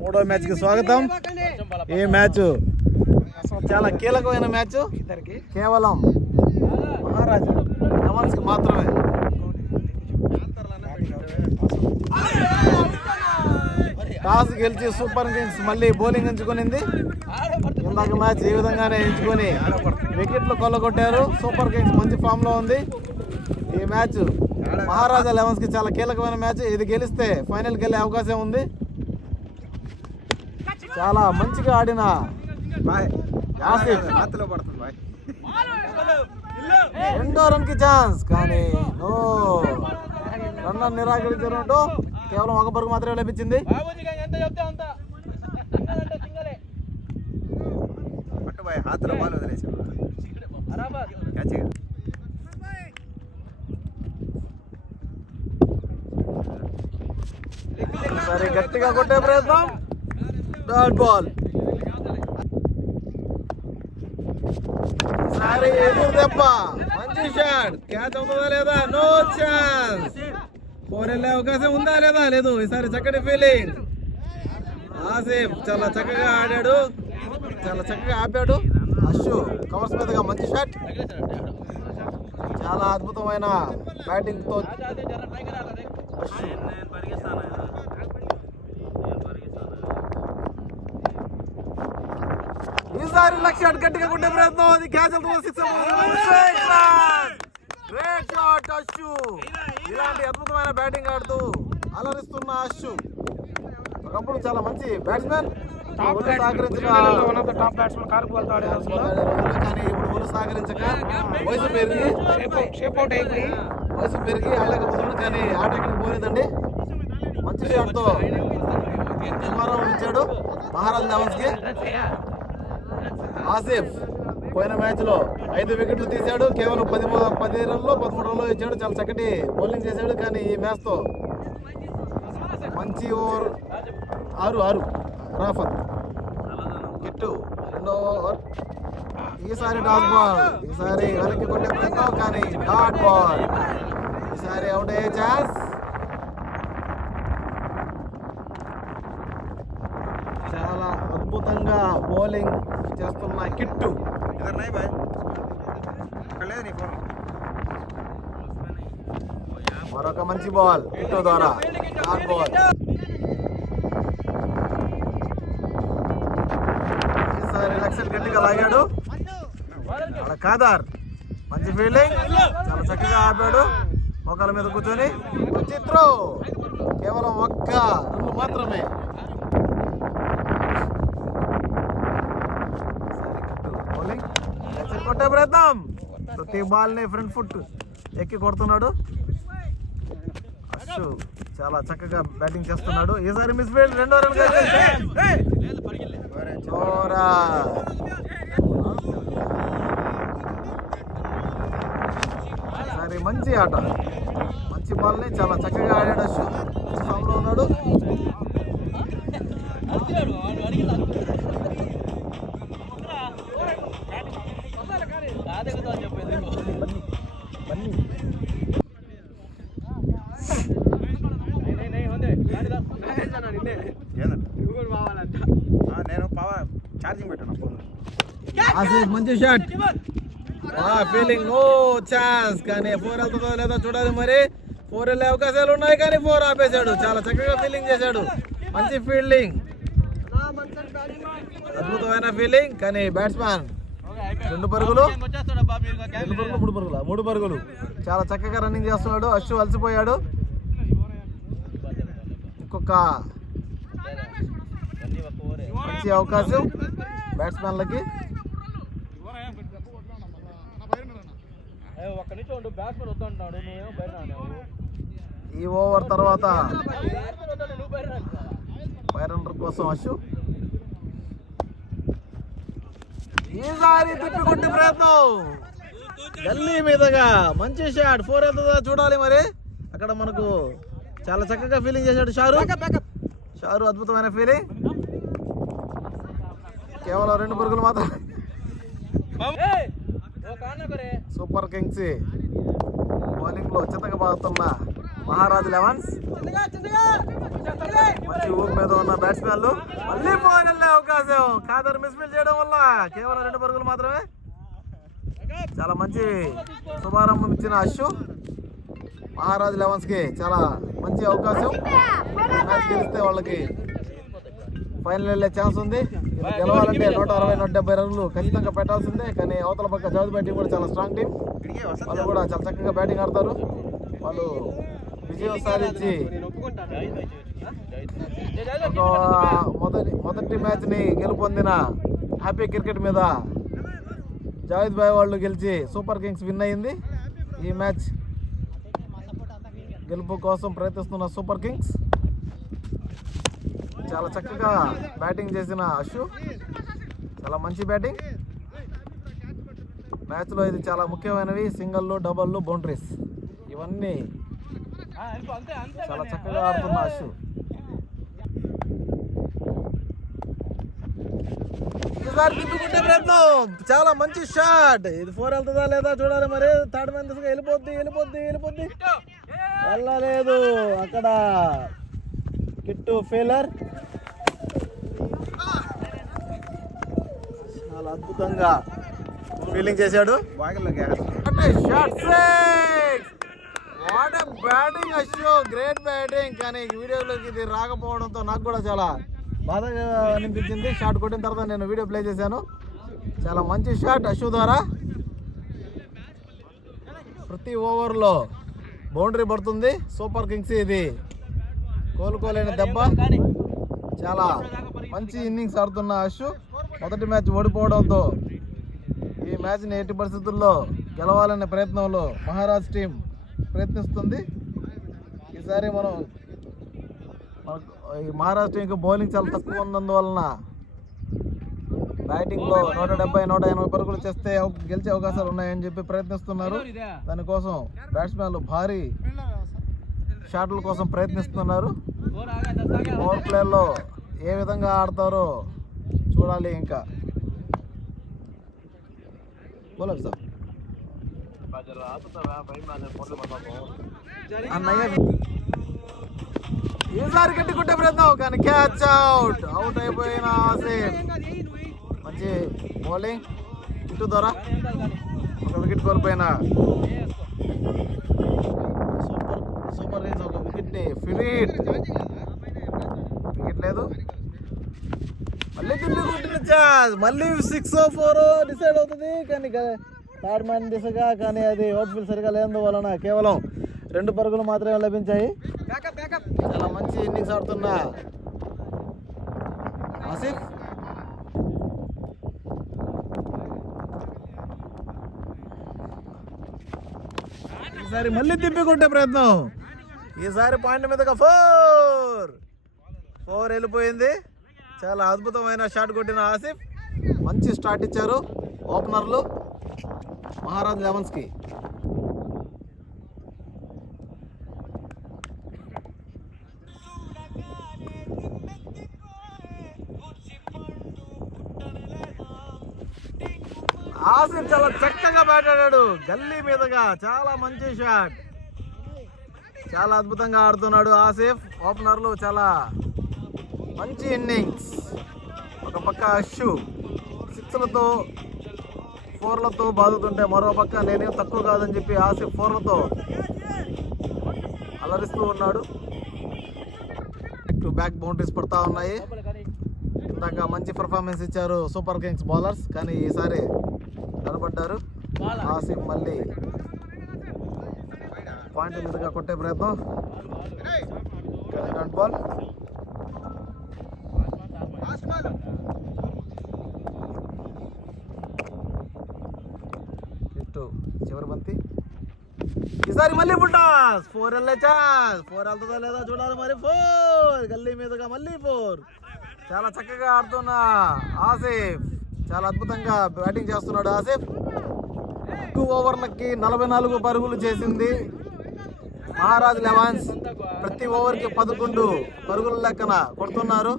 మూడో మ్యాచ్ కి స్వాగతం. ఈ మ్యాచ్ చాలా కీలకమైన మ్యాచ్. కేవలం మహారాజా లెవెన్స్ కి మాత్రమే. టాస్ గెలిచి సూపర్ కింగ్స్ మళ్ళీ బౌలింగ్ ఎంచుకునింది. ఇందాక మ్యాచ్ ఈ విధంగానే ఎంచుకొని వికెట్లు కొల్లగొట్టారు. సూపర్ కింగ్స్ మంచి ఫామ్ లో ఉంది. ఈ మ్యాచ్ మహారాజా లెవెన్స్ కి చాలా కీలకమైన మ్యాచ్. ఇది గెలిస్తే ఫైనల్కి వెళ్ళే అవకాశం ఉంది. చాలా మంచిగా ఆడిన రెండో రన్ కి ఛాన్స్, కానీ నో రన్ నిరాకరించారు. కేవలం ఒక పరుగు మాత్రమే లభించింది. సరే గట్టిగా కొట్టే ప్రయత్నం. Dot ball. సరే ఎదురు దెబ్బ. మంచి షాట్. క్యాచ్ అవుతుందా లేదా? No chance. 4 వెళ్ళే అవకాశం ఉందా లేదా? లేదు. ఈసారి చక్కటి ఫీలింగ్. ఆసిఫ్ చాలా చక్కగా ఆడాడు, చాలా చక్కగా ఆపాడు. అశ్షు కవర్స్ మీదుగా మంచి షాట్. చాలా అద్భుతమైన బ్యాటింగ్ తో అశ్షు. ఈసారి లక్ష్యాన్ని గట్టిగా కొట్టే ప్రయత్నం. అది క్యాచ్ అవుతుంది. 6. Great shot Ashu. ఇలాంటి అద్భుతమైన బ్యాటింగ్ ఆడుతూ అలరిస్తున్న అశ్షు ఒకప్పుడు చాలా మంచి బ్యాట్స్మెన్. కానీ ఇప్పుడు ఒళ్ళు సహకరించక వయసు పెరిగి ఆడలేకపోతున్నాడు. కానీ ఆటకి పోలేదండి. మంచి షాట్తో సుమారం ఇచ్చాడు మహారాజ్ లెవెన్స్ కి. ఆసిఫ్ పోయిన మ్యాచ్ లో 5 వికెట్లు తీశాడు. కేవలం 10 రన్లో 13 రన్లో ఇచ్చాడు. చాలా చక్కటి బౌలింగ్ చేశాడు. కానీ ఈ మ్యాచ్ తో మంచి ఓవర్ 6 రాఫత్ గిట్టు 2వ ఓవర్. ఈసారి డాట్ బాల్. ఈసారి వెనక్కి కొట్టే ప్రయత్నం, కానీ డాట్ బాల్. ఈసారి అవుట్ అయ్యే ఛాన్స్. చాలా అద్భుతంగా బౌలింగ్ చేస్తున్న కిట్టు. మరొక మంచి బాల్ కిట్టు ద్వారా డాట్ బాల్. ఈసారి లక్ష్యం గట్టిగా లాగాడు. కాదార్ మంచి ఫీల్డింగ్. చాలా చక్కగా ఆపాడు. మొక్కల మీద కూర్చొని చిత్రం. కేవలం 1 రన్ మాత్రమే. కొట్టే ప్రయత్నం. ప్రతి బాల్ ని ఫ్రంట్ ఫుట్ ఎక్కి కొడుతున్నాడు అశ్షు. చాలా చక్కగా బ్యాటింగ్ చేస్తున్నాడు. ఈసారి మిస్ ఫీల్డ్. 2వ రన్. ఈసారి మంచి ఆట, మంచి బాల్ ని చాలా చక్కగా ఆడాడు అశ్షు. ఫామ్ లో ఉన్నాడు. మంచి షాట్. ఫీలింగ్. No chance. కానీ 4 వెళ్తుందో లేదో చూడాలి. మరి 4 వెళ్ళే అవకాశాలు ఉన్నాయి, కానీ 4 ఆపేశాడు. చాలా చక్కగా ఫీలింగ్ చేశాడు. మంచి ఫీల్డింగ్, అద్భుతమైన ఫీలింగ్. కానీ బ్యాట్స్మెన్ 2 పరుగులు 3 పరుగులు. చాలా చక్కగా రన్నింగ్ చేస్తున్నాడు. అశ్షు అలసిపోయాడు. ఇంకొక మంచి అవకాశం బ్యాట్స్మెన్లకి. ఈ ఓవర్ తర్వాత 5 రన్ల కోసం అశ్షు. ఈసారి తిప్పి కొట్టే ప్రయత్నం. గల్లీ మీదగా మంచి షాట్. 4 వెళ్తుందో చూడాలి. మరి అక్కడ మనకు చాలా చక్కగా ఫీలింగ్ చేశాడు షారు. అద్భుతమైన ఫీలింగ్. కేవలం 2 పరుగులు మాత్రం. సూపర్ కింగ్స్ బౌలింగ్ లో చిత్తగా బాగుతున్న మహారాజ్ లెవెన్స్. మంచి ఊపు మీద ఉన్న బ్యాట్స్మెన్లు. మళ్ళీ 4 వెళ్ళే అవకాశం. ఖాదర్ మిస్ఫీల్ చేయడం వల్ల కేవలం 2 పరుగులు మాత్రమే. చాలా మంచి శుభారంభం ఇచ్చిన అశ్వు. మహారాజ్ 11s కి చాలా మంచి అవకాశం. మ్యాచ్ గెలిస్తే వాళ్ళకి ఫైనల్ వెళ్ళే ఛాన్స్ ఉంది. గెలవాలంటే 160-170 రన్లు ఖచ్చితంగా పెట్టాల్సిందే. కానీ అవతల పక్క జాద్ బ్యాటింగ్ కూడా చాలా స్ట్రాంగ్ టీం. వాళ్ళు కూడా చాలా చక్కగా బ్యాటింగ్ ఆడతారు. వాళ్ళు విజయం సాధించి మొదటి మ్యాచ్ని గెలుపొందిన హ్యాపీ క్రికెట్ మీద జావేద్ భాయ్ వాళ్ళు గెలిచి సూపర్ కింగ్స్ విన్ అయింది. ఈ మ్యాచ్ గెలుపు కోసం ప్రయత్నిస్తున్న సూపర్ కింగ్స్. చాలా చక్కగా బ్యాటింగ్ చేసిన అశు, చాలా మంచి బ్యాటింగ్. మ్యాచ్లో ఇది చాలా ముఖ్యమైనవి. సింగిళ్ళు, డబుళ్ళు, బౌండరీస్ ఇవన్నీ చాలా చక్కగా ఆడుతున్న అశు. ఈసారి తిప్పుకుంటే ప్రయత్నం, చాలా మంచి షాట్. ఇది 4 వెళ్తుందా లేదా చూడాలి. మరి థర్డ్ మ్యాన్ దిశగా వెళ్ళిపోద్ది. వెళ్ళలేదు. అక్కడ కిట్టు ఫెయిలర్. చాలా అద్భుతంగా ఫీలింగ్ చేశాడు. వాట్ ఎ బ్యాటింగ్ అశ్వ, గ్రేట్ బ్యాటింగ్. కానీ వీడియోలోకి ఇది రాకపోవడంతో నాకు కూడా చాలా బాధగా అనిపించింది. షాట్ కొట్టిన తర్వాత నేను వీడియో ప్లే చేశాను. చాలా మంచి షాట్ అశ్వ ద్వారా. ప్రతి ఓవర్లో బౌండరీ పడుతుంది సూపర్ కింగ్స్. ఇది కోలుకోలేని దెబ్బ. చాలా మంచి ఇన్నింగ్స్ ఆడుతున్న అశ్వ మొదటి మ్యాచ్ ఓడిపోవడంతో ఈ మ్యాచ్ని ఎట్టి పరిస్థితుల్లో గెలవాలనే ప్రయత్నంలో మహారాజ్ టీం ప్రయత్నిస్తుంది. ఈసారి ఈ మహారాజ్ టీంకి బౌలింగ్ చాలా తక్కువ ఉన్నందువలన బ్యాటింగ్లో 170-180 పరుగులు చేస్తే గెలిచే అవకాశాలు ఉన్నాయని చెప్పి ప్రయత్నిస్తున్నారు. దానికోసం బ్యాట్స్మెన్లు భారీ షాట్ల కోసం ప్రయత్నిస్తున్నారు. పవర్ ప్లేలో ఏ విధంగా ఆడతారో చూడాలి. ఇంకా ఈసారి గట్టికుంటే ప్రయత్నం, కానీ క్యాచ్ అవుట్ అయిపోయిన ఆసిఫ్. మంచి బౌలింగ్ ఇటు ద్వారా ఒక వికెట్ కోల్పోయిన సూపర్ కింగ్స్ ఒక వికెట్ని వికెట్ లేదు. మళ్ళీ తిండి కొట్టిన ఛాన్స్. మళ్ళీ 6-4 డిసైడ్ అవుతుంది. కానీ థర్డ్ మ్యాన్ దిశగా, కానీ అది అవుట్ఫీల్డ్ సరిగా లేనందువలన కేవలం 2 పరుగులు మాత్రమే లభించాయి. చాలా మంచి ఇన్నింగ్స్ ఆడుతున్న ఆసిఫ్. ఈసారి మళ్ళీ తిప్పికొట్టే ప్రయత్నం. ఈసారి పాయింట్ మీదగా 4 వెళ్ళిపోయింది. చాలా అద్భుతమైన షాట్ కొట్టిన ఆసిఫ్. మంచి స్టార్ట్ ఇచ్చారు ఓపెనర్లు మహారాజ్ 11s కి. ఆసిఫ్ చాలా చక్కగా బ్యాట్ ఆడాడు గల్లీ మీదగా. చాలా మంచి షాట్. చాలా అద్భుతంగా ఆడుతున్నాడు ఆసిఫ్. ఓపెనర్లు చాలా మంచి ఇన్నింగ్స్. ఒక పక్క అశ్వు 6లతో 4లతో బాదుతుంటే, మరో పక్క నేనేం తక్కువ కాదని చెప్పి ఆసిఫ్ 4లతో అలరిస్తూ ఉన్నాడు. బ్యాక్ బౌండరీస్ పడతా ఉన్నాయి. ఇందాక మంచి పర్ఫార్మెన్స్ ఇచ్చారు సూపర్ కింగ్స్ బౌలర్స్, కానీ ఈసారి నిలబడ్డారు. ఆసిఫ్ మళ్ళీ పాయింట్ మీదుగా కొట్టే ప్రయత్నం. బాల్ చివరి బంతి. ఈసారి మళ్ళీ పుట్టాస్ 4 వెళ్ళే ఛాన్స్. 4 వెళ్తుందా లేదా చూడాలి. మరి 4 గల్లీ మీదుగా మళ్ళీ 4. చాలా చక్కగా ఆడుతున్న ఆసిఫ్. చాలా అద్భుతంగా బ్యాటింగ్ చేస్తున్నాడు ఆసిఫ్. 2 ఓవర్లకి 44 పరుగులు చేసింది మహారాజ్ 11s. ప్రతి ఓవర్కి 11 పరుగుల లెక్కన కొడుతున్నారు.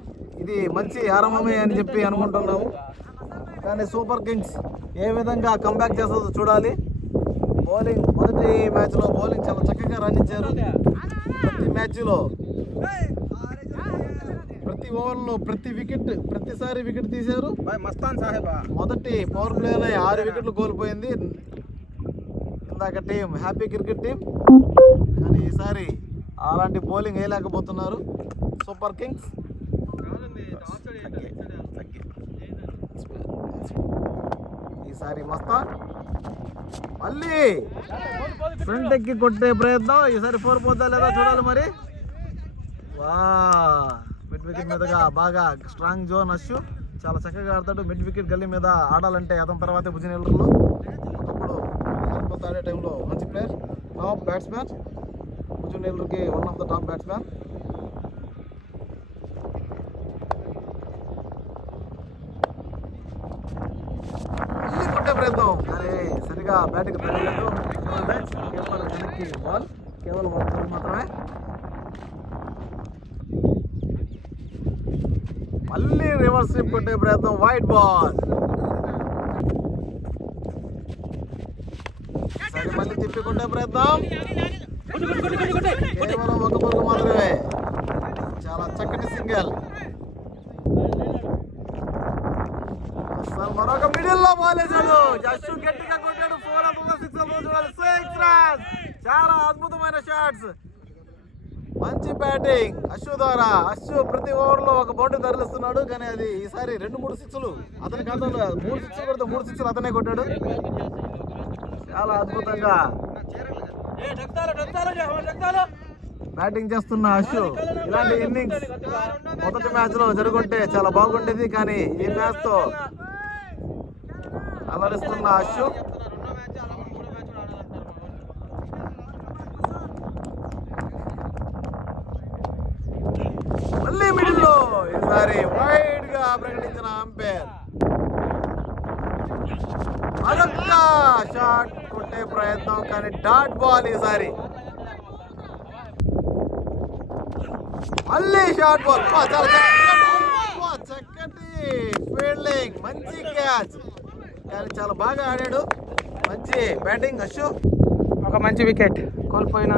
ఇది మంచి ఆరంభమే అని చెప్పి అనుకుంటున్నాము. కానీ సూపర్ కింగ్స్ ఏ విధంగా కంబ్యాక్ చేస్తుందో చూడాలి. బౌలింగ్ మొదటి మ్యాచ్లో బౌలింగ్ చాలా చక్కగా రాణించారు. ప్రతి మ్యాచ్లో ఓవర్లో ప్రతిసారి వికెట్ తీశారు. మస్తాన్ సాహెబ్ మొదటి పవర్ ప్లేలోనే 6 వికెట్లు కోల్పోయింది ఇందాక టీం, హ్యాపీ క్రికెట్ టీం. కానీ ఈసారి అలాంటి బౌలింగ్ వేయలేకపోతున్నారు సూపర్ కింగ్స్. ఈసారి మస్తాన్ మళ్ళీ ఫ్రంట్ ఎక్కి కొట్టే ప్రయత్నం. ఈసారి 4 పోద్దా లేదా చూడాలి మరి. వా మిడ్ వికెట్ మీదగా బాగా స్ట్రాంగ్ జోన్ అశ్యు చాలా చక్కగా ఆడతాడు. మిడ్ వికెట్ గల్లీ మీద ఆడాలంటే అతని తర్వాతే భుజనీళ్ళలో ఒకప్పుడు సరిపోతే ఆడే టైంలో మంచి ప్లేయర్, టాప్ బ్యాట్స్మెన్. భుజనీళ్ళకి one of the top batsmen. మళ్ళీ కొట్టే ప్రయత్నం కానీ సరిగా బ్యాట్కి తగ్గలేదు. వెనక్కి బాల్ కేవలం 1 పరుగు మాత్రమే. మళ్ళీ రివర్స్ స్లిప్ కొట్టే ప్రయత్నం, వైట్ బాల్. సరే మళ్ళీ తిప్పి కొట్టే ప్రయత్నం, కేవలం 1 పరుగు మాత్రమే. చాలా చక్కటి సింగిల్. అసలు మరొక మిడిల్ లో బాల్ వేసాడు, జస్ట్ గట్టిగా కొట్టాడు. 4 రన్స్. చాలా అద్భుతమైన షాట్స్, మంచి బ్యాటింగ్ అశ్వ ద్వారా. అశ్వ ప్రతి ఓవర్లో 1 బౌండరీ తరలిస్తున్నాడు కానీ అది ఈసారి 2-3 సిక్స్లు అతని ఖాతాలో. 3 సిక్స్లు కొడితే 3 సిక్స్లు అతనే కొట్టాడు. చాలా అద్భుతంగా బ్యాటింగ్ చేస్తున్న అశ్వ. ఇలాంటి ఇన్నింగ్స్ మొదటి మ్యాచ్ లో జరుగుంటే చాలా బాగుండేది కానీ ఈ మ్యాచ్ తో అలరిస్తున్న అశ్వ. మళ్ళీ మిడిల్ లో ఈసారి వైడ్ గా ప్రకటించిన అంపైర్. అదొక్క షాట్ కొట్టే ప్రయత్నం కానీ డాట్ బాల్. ఈసారి మళ్ళీ షార్ట్ బాల్. చక్కటి ఫీల్డింగ్, మంచి క్యాచ్ కానీ చాలా బాగా ఆడాడు. మంచి బ్యాటింగ్ అశ్వ. ఒక మంచి వికెట్ కోల్పోయిన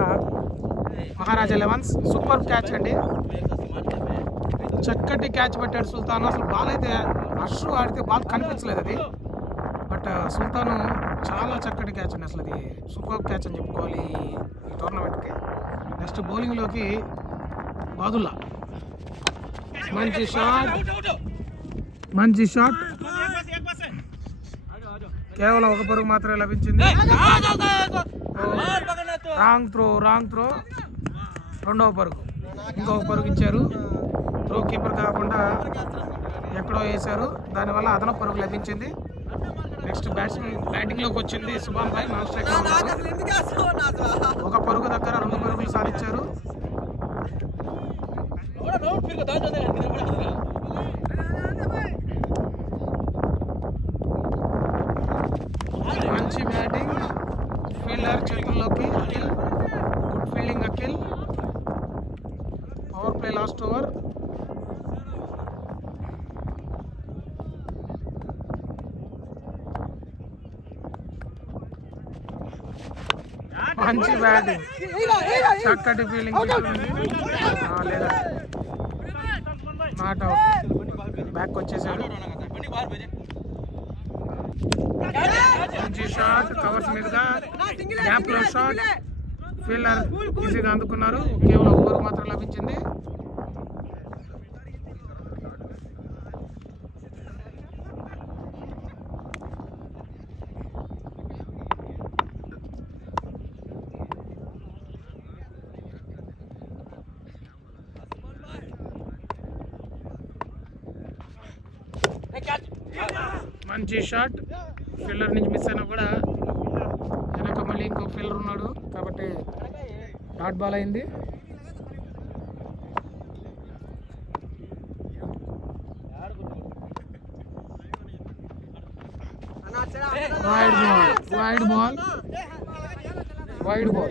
మహారాజా 11 సూపర్ క్యాచ్ అండి. చక్కటి క్యాచ్ పెట్టాడు సుల్తాన్. అసలు బాల్ అయితే అశ్రు ఆడితే బాల్ కనిపించలేదు అది, బట్ సుల్తాను చాలా చక్కటి క్యాచ్ అండి. అసలు అది సూపర్ క్యాచ్ అని చెప్పుకోవాలి ఈ టోర్నమెంట్కి. నెక్స్ట్ బౌలింగ్లోకి బాదుల్లా, మంచి షాట్ కేవలం 1 పరుగు మాత్రమే లభించింది. రాంగ్ త్రో 2వ పరుగు. ఇంకొక పరుగు ఇచ్చారు, త్రో కీపర్ కాకుండా ఎక్కడో వేశారు, దానివల్ల అదనపు పరుగు లభించింది. నెక్స్ట్ బ్యాటింగ్లోకి వచ్చింది శుభాం భాయ్. నాన్ స్ట్రైక్ 1 పరుగు దగ్గర 2 పరుగులు సాధించారు. మంచి బ్యాటింగ్ ఫీల్డర్ చేతుల్లోకి Akhil. Good fielding Akhil. Power play last over. మంచి బ్యాటింగ్, చక్కటి ఫీల్డింగ్. లేదా నాట్ అవుట్. బ్యాక్ వచ్చేసాడు. మంచి షాట్ కవర్స్ మీదుగా గ్యాప్ లో షాట్. ఫీల్డర్ ఈజీగా అందుకున్నారు. కేవలం 1 పరుగు మాత్రం లభించింది. మంచి షాట్, ఫీల్డర్ నుంచి మిస్ అయినా కూడా వెనక మళ్ళీ ఇంకొక ఫీల్డర్ ఉన్నాడు కాబట్టి డాట్ బాల్ అయింది. వైడ్ బాల్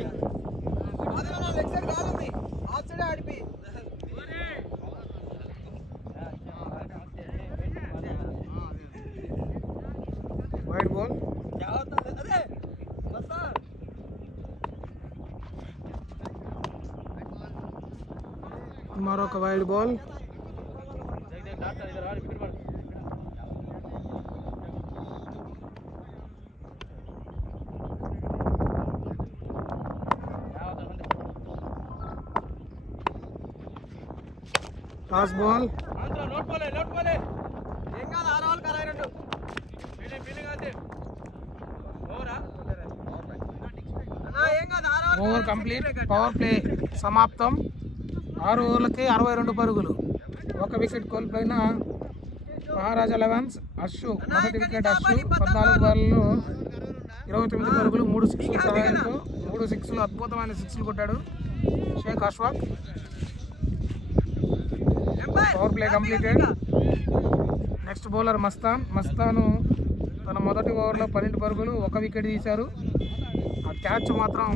మరొక wide ball. Toss ball over complete. Power play సమాప్తం. 6 ఓవర్లకి 62 పరుగులు. ఒక వికెట్ కోల్పోయిన మహారాజా లెవెన్స్. అశ్షు మొదటి వికెట్. అశ్షు 14 బాల్లో 29 పరుగులు, 3 సిక్స్ల సహాయంతో 3 సిక్స్లు, అద్భుతమైన సిక్స్లు కొట్టాడు Shaik Ashfaq. Power play completed. Next bowler Mastan తన మొదటి ఓవర్లో 12 పరుగులు, 1 వికెట్ తీశారు. ఆ క్యాచ్ మాత్రం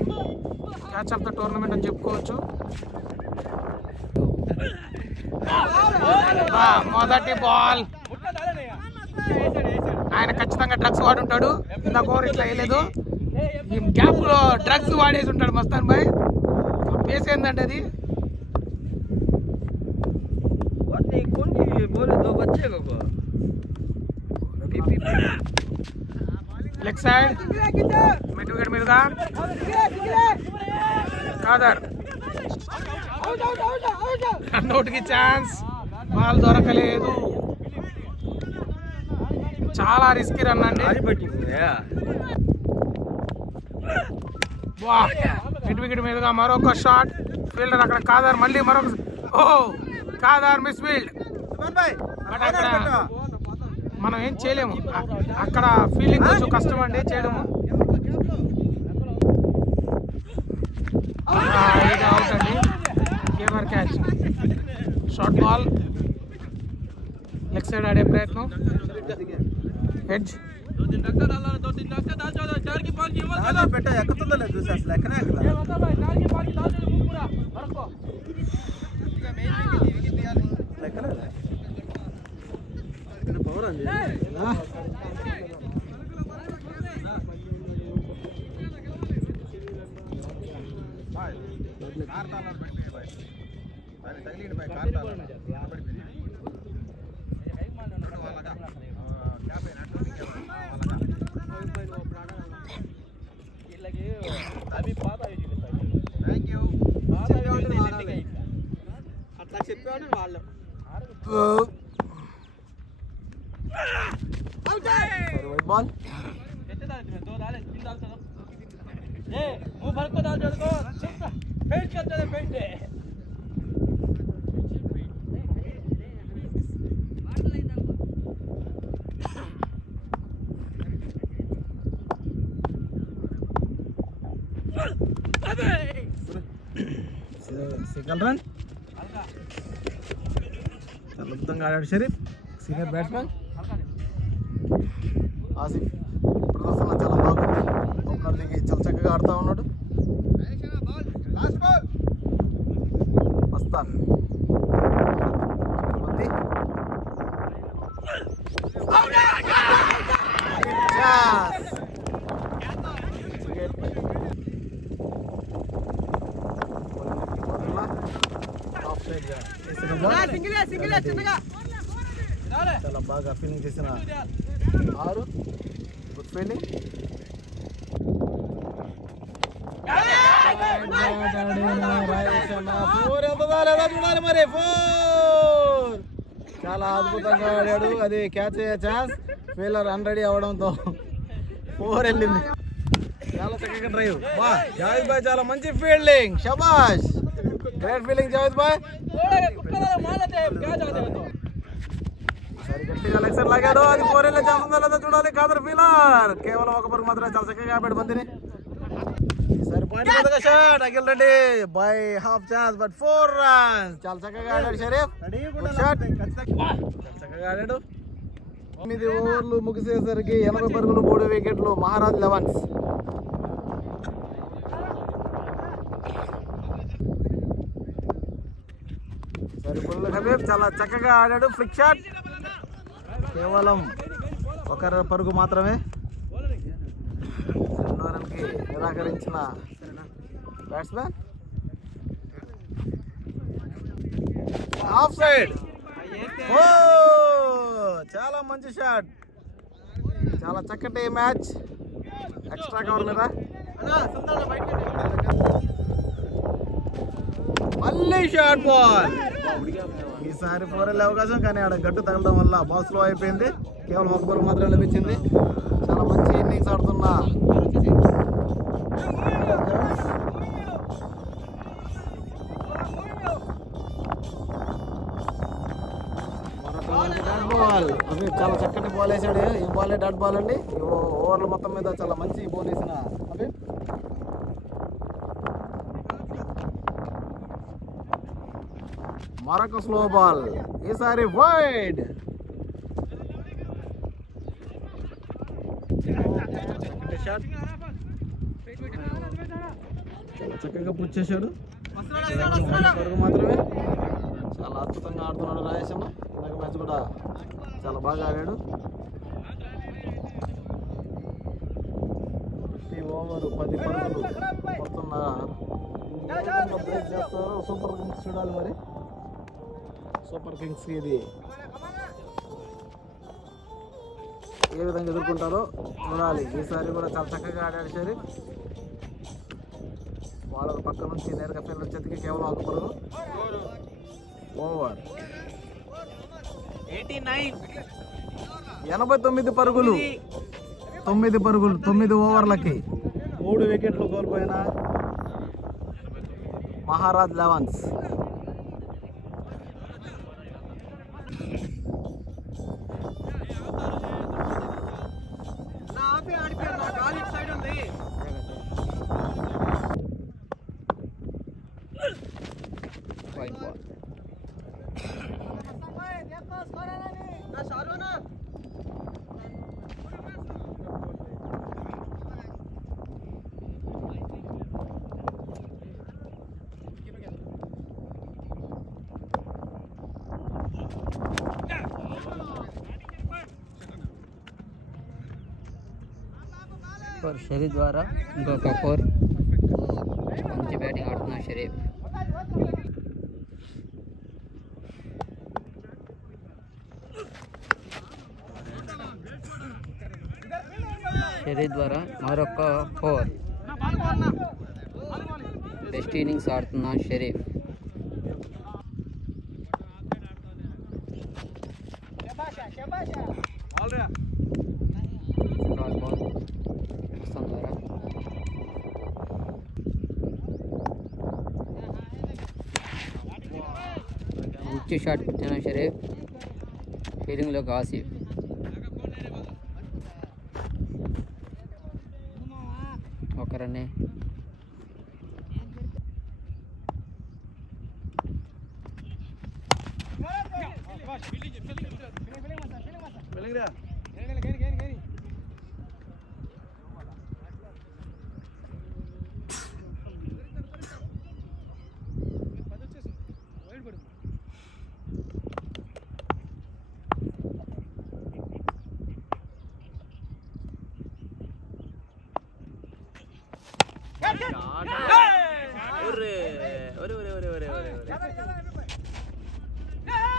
క్యాచ్ ఆఫ్ ద టోర్నమెంట్ అని చెప్పుకోవచ్చు. మొదటి బాల్ ఆయన ఖచ్చితంగా డ్రగ్స్ వాడి ఉంటాడు. ఇందాక ఓవర్ ఇట్లా వేయలేదు, ఈ గ్యాప్ లో డ్రగ్స్ వాడేసి ఉంటాడు మస్తాన్ భాయ్. పేస్ ఏంటంటే అది లెగ్ సైడ్ మిడ్ వికెట్ మీదుగా కాదర్. రన్అట్కి ఛాన్స్, బాల్ దొరకలేదు. చాలా రిస్కీ రన్ అండి. మిడ్ వికెట్ మీదుగా మరొక షాట్. ఫీల్డర్ అక్కడ కాదర్, మళ్ళీ మరొక కాదర్ మిస్ ఫీల్డ్. బట్ అక్కడ మనం ఏం చేయలేము, అక్కడ ఫీల్డింగ్ కొంచెం కష్టం అండి చేయడము. ఇది అవుట్ అండి. కేమర్ catch. Short ball leg side ఆడే ప్రయత్నం. ఎడ్జ్ అట్లా చెప్పేవాడు వాళ్ళు. White ball. Single run. చాలా అద్భుతంగా ఆడాడు షరీఫ్, సీనియర్ బ్యాట్స్మెన్. ఆసిఫ్ ప్రదర్శన చాలా బాగుంది. ఓపెనర్ దిగి చాలా చక్కగా ఆడుతూ ఉన్నాడు. మస్తాన్ చాలా బాగా ఫీలింగ్ చేసిన 6. Good fielding. ఫోర్ ఎంత లేదా చూడాలి మరి. 4 చాలా అద్భుతంగా ఆడాడు. అది క్యాచ్ అయ్యే ఛాన్స్. ఫీల్డర్ అన్రెడీ అవడంతో 4 వెళ్ళింది. చాలా చక్కగా డ్రైవ్. బా జావేద్ భాయ్ చాలా మంచి ఫీల్డింగ్. షబాష్, గ్రేట్ ఫీల్డింగ్ జావేద్ భాయ్. సరి గట్టిగా లెక్సర్ లాగాడు. అది 4 వెళ్ళే ఛాన్స్ ఉందా లేదా చూడాలి. కాదర్ ఫీలర్ కేవలం 1 పరుగు మాత్రమే. చాలా చక్కగా ఆపాడు బంతిని. సరి పాయింట్ పెద్దగా shot. Akhil Reddy by half chance but 4 runs. చాలా చక్కగా ఆడాడు షరీఫ్. షాట్ చక్కగా ఆడాడు. 9 ఓవర్లు ముగిసేసరికి 80 పరుగులు, 3 వికెట్లు మహారాజ్ లెవెన్స్. సరిపుల్ల హబీబ్ చాలా చక్కగా ఆడాడు. Flick shot. కేవలం 1 పరుగు మాత్రమే. 2 రన్కి నిరాకరించిన బ్యాట్స్మెన్. Of side. ఓ చాలా మంచి షాట్, చాలా చక్కటి మ్యాచ్. ఎక్స్ట్రా కవర్ లేదా, మళ్ళీ షార్ట్ బాల్. ఈసారి 4 వెళ్ళే అవకాశం, కానీ ఆడ గట్టు తగలడం వల్ల బాల్ స్లో అయిపోయింది. కేవలం 1 బాల్ మాత్రమే లభించింది. చాలా మంచి ఇన్నింగ్స్ ఆడుతున్నా డాట్ బాల్. అవి చాలా చక్కటి బాల్ వేసాడు. ఈ బాల్ డాట్ బాల్ అండి. ఓవర్ల మొత్తం మీద చాలా మంచి బాల్ వేసిన అవి. మరొక స్లో బాల్, ఈసారి వైడ్. షాట్ చక్కగా పుష్ చేశాడు. మాత్రమే చాలా అద్భుతంగా ఆడుతున్నాడు రాజేశమ్మ. ఇందాక మ్యాచ్ కూడా చాలా బాగా ఆడాడు. ప్రతి ఓవర్ 10 పరుగులు కొడుతున్నా బ్రేక్ చేస్తారు. సూపర్ కింగ్స్ చూడాలి మరి. సూపర్ కింగ్స్ ఇది ఏ విధంగా ఎదుర్కొంటారో చూడాలి. ఈసారి కూడా చాలా చక్కగా ఆడాడు షరీఫ్. వాళ్ళ పక్క నుంచి నేరుగా ఫీల్డర్ చేతికి కేవలం 1 పరుగు. ఓవర్ 89 పరుగులు, 9 పరుగులు 9 ఓవర్లకి 3 వికెట్లు కోల్పోయిన మహారాజ్ లెవెన్స్. షరీఫ్ ద్వారా ఇంకొక 4. మంచి బ్యాటింగ్ ఆడుతున్నారు షరీఫ్. షరీఫ్ ద్వారా మరొక 4. బెస్ట్ ఇన్నింగ్స్ ఆడుతున్న షరీఫ్. మంచి షాట్ పెట్టిన షరీఫ్. ఫీల్డింగ్లోకి ఆసిఫ్. ఒక రన్నే.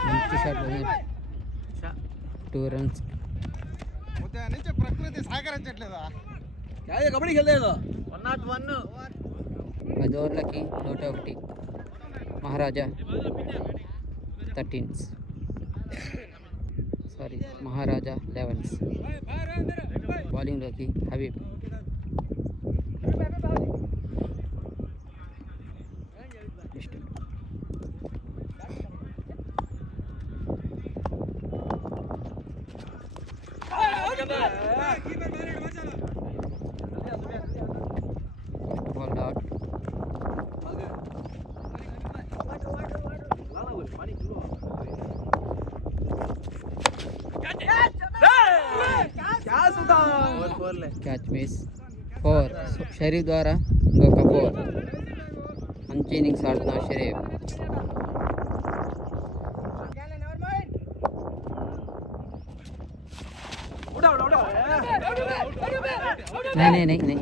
మంచి షాట్ 2 runs. ప్రకృతి సహకరించట్లేదా? కబడ్డీ వెళ్ళలేదు. 101. 10 ఓవర్లకి 101. Maharaja 13s. Sorry, Maharaja 11s. బౌలింగ్లోకి Habib. Ball out. Catch miss. 4. Sharif ద్వారా ఇంకొక 4. మంచి ఇన్నింగ్స్ ఆడుతున్నారు షరీఫ్. नहीं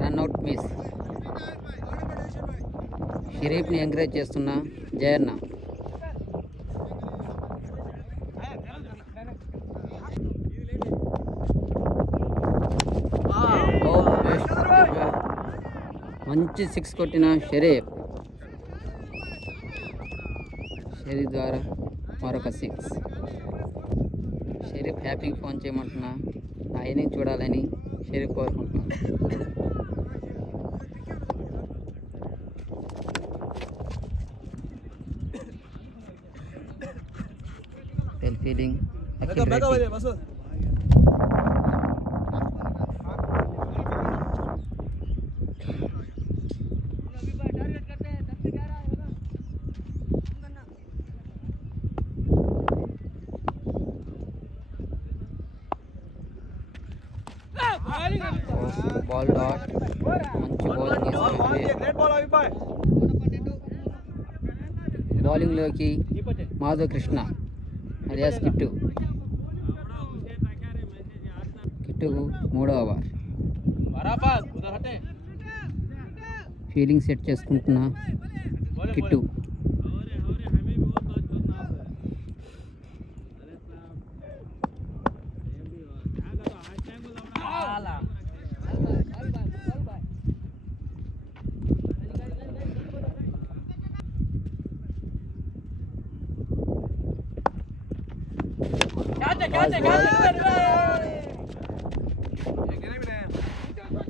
రన్అట్ మిస్. షరీఫ్ని ఎంకరేజ్ చేస్తున్న జయన్న. మంచి 6 కొట్టిన షరీఫ్ ద్వారా మరొక 6. షరీఫ్ హ్యాపీకి ఫోన్ చేయమంటున్నా, ఆ ఇన్నింగ్ చూడాలని షరీఫ్ కోరుకుంటున్నాను. Well feeling Akhil Reddy. Ball dot మంచి బౌలింగ్. బౌలింగ్లోకి మాధవ్ కృష్ణ అలియాస్ కిట్టు. కిట్టుకు 3వ ఓవర్. ఫీల్డింగ్ సెట్ చేసుకుంటున్న Kittu.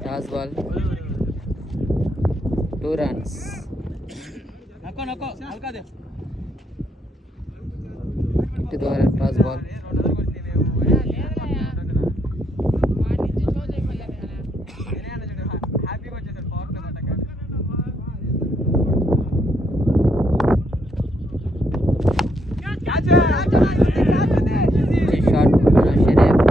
Toss ball 2 runs. Kittu ద్వారా toss ball. Shot Sharif.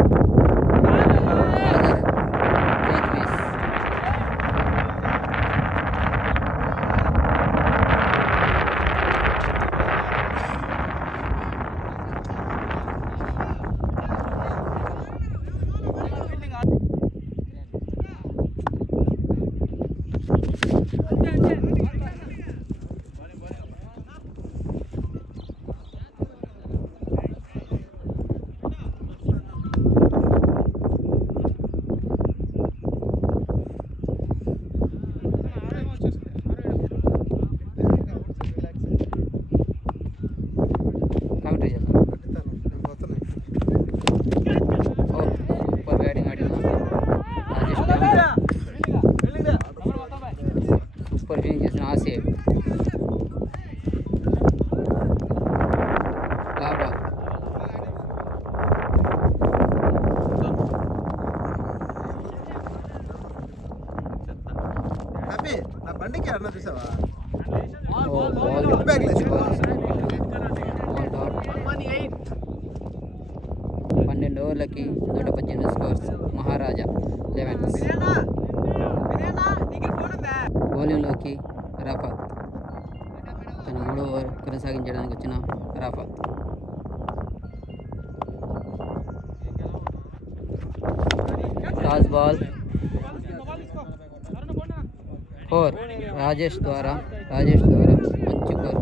Super batting ఆడిన సూపర్ ఫీలింగ్ చేసిన ఆసిఫ్. లాభా బండికి అన్న చూసావా? 12 ఓవర్లకి 118 స్కోర్స్. మహారాజా 11. బౌలింగ్లోకి రఫాత్. తన 3వ ఓవర్ కొనసాగించడానికి వచ్చిన రఫాత్. Toss ball 4. రాజేష్ ద్వారా మంచి 4.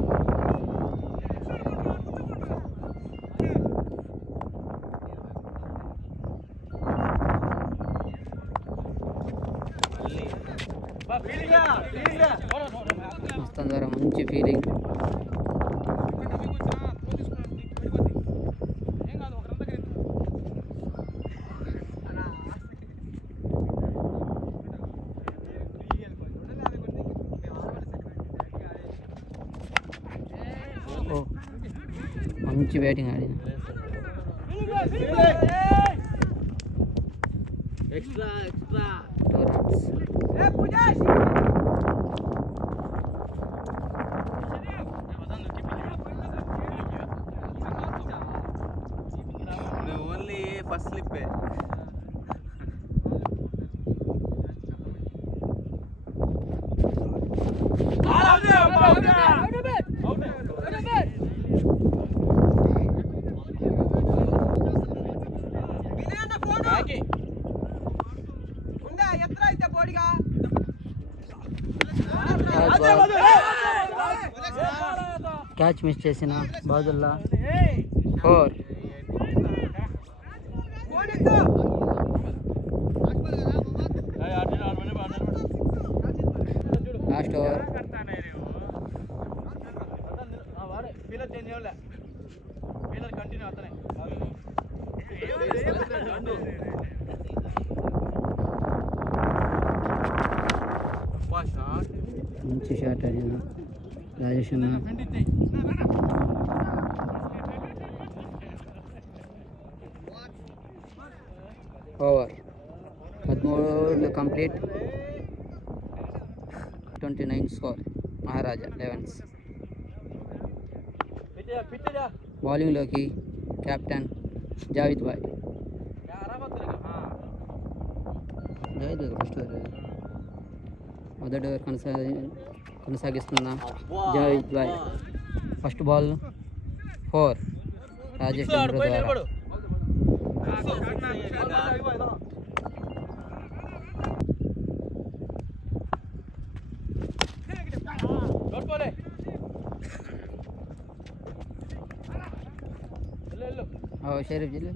మస్తాన్ ద్వారా మంచి ఫీలింగ్. మంచి బ్యాటింగ్ ఆడిన. Extra 2 runs. ఓన్లీ ఫస్ట్ స్లిప్పే. క్యాచ్ మిస్ చేసిన బాదుల్లా 4. ఫీలర్ చేంజ్ అవ్వలే ఫీలర్ కంటిన్యూ అవుతానే మంచి షాట్ ఆడిన రాజేష్ అన్న. Over 13 complete. 29 స్కోర్. మహారాజా 11. బౌలింగ్లోకి కెప్టెన్ జావేద్ భాయ్. జావేద్ భాయ్ ఫస్ట్ ఓవర్ మొదటి ఓవర్ కొనసాగిస్తున్న జావేద్ భాయ్. ఫస్ట్ బాల్ 4 రాజేష్ చంద్ర ద్వారా. షరీఫ్ జిల్లా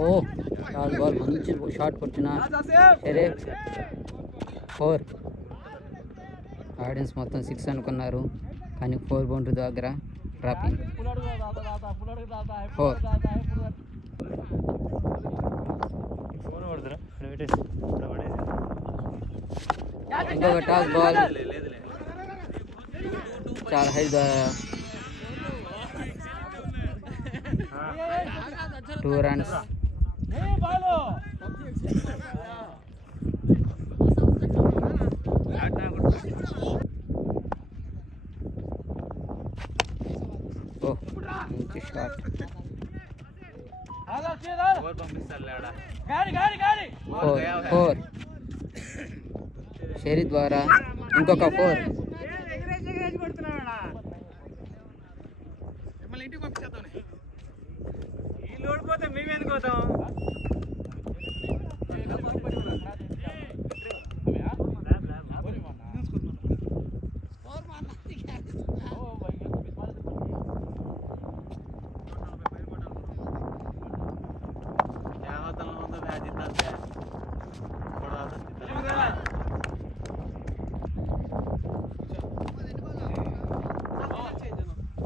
ఓ షార్ట్ బాల్ మంచి షాట్ కొట్టిన షరీఫ్ 4. ఆడియన్స్ మొత్తం 6 అనుకున్నారు కానీ 4 బౌండరీ దగ్గర డ్రాపింగ్. 4. ఇంకొక టాస్ బాల్ చాలా హై ద్వారా 2 రన్స్. మంచి షాట్. 4. షరీ ద్వారా ఇంకొక 4. ఇంటికి పంపించేద్దాం. వీళ్ళు ఓడిపోతే మేమేందుకు పోతాం?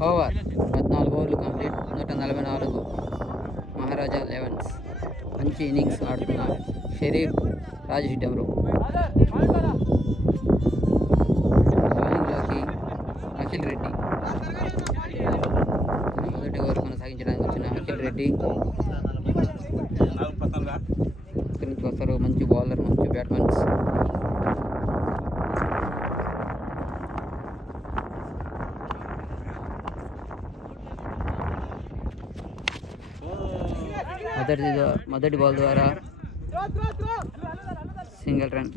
ఓవర్ 14 ఓవర్లు కంప్లీట్. 144. మహారాజా 11. మంచి ఇన్నింగ్స్ ఆడుతున్న షరీఫ్ రాజేష్ డెమ్రో. బౌలింగ్లోకి అఖిల్ రెడ్డి. మొదటి ఓవర్ కొనసాగించడానికి వచ్చిన అఖిల్ రెడ్డి ఇక్కడి నుంచి వస్తారు. మంచి బౌలర్, మంచి బ్యాట్స్మెన్స్. మొదటి బాల్ ద్వారా సింగిల్ రన్.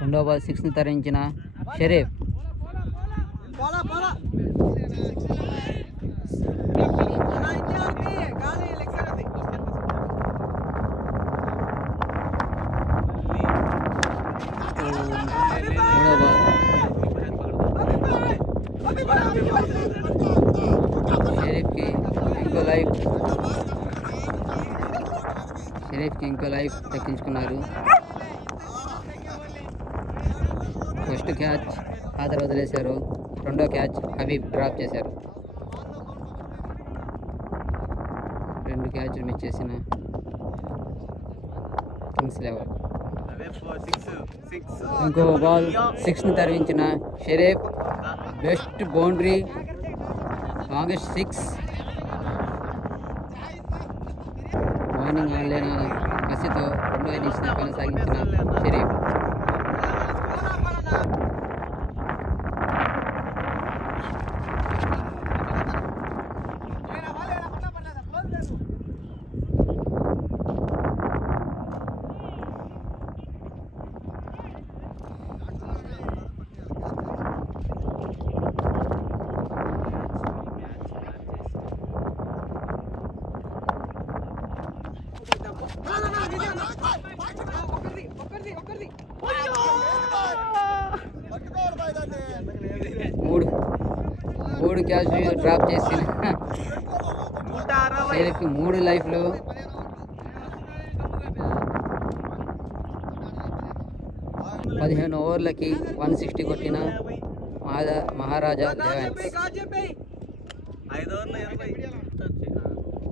రెండో బాల్ 6ని తరించిన షరీఫ్. షరీఫ్కి ఇంకో లైఫ్ దక్కించుకున్నారు. ఫస్ట్ క్యాచ్ ఆదర్ వదిలేశారు. రెండో క్యాచ్ హబీబ్ డ్రాప్ చేశారు. 2 క్యాచ్లు మిస్ చేసిన కింగ్స్ 11. ఇంకో బాల్ 6ని తరలించిన Sharif. Best boundary, longest 6. Bowling ఆడలేని కసితో రెండో ఇన్నింగ్స్ని కొనసాగించిన షరీఫ్. మూడు క్యాచ్ డ్రాప్ చేసిన షరీఫ్కి 3 లైఫ్లు. పదిహేను ఓవర్లకి 160 కొట్టిన Maharaja elevens.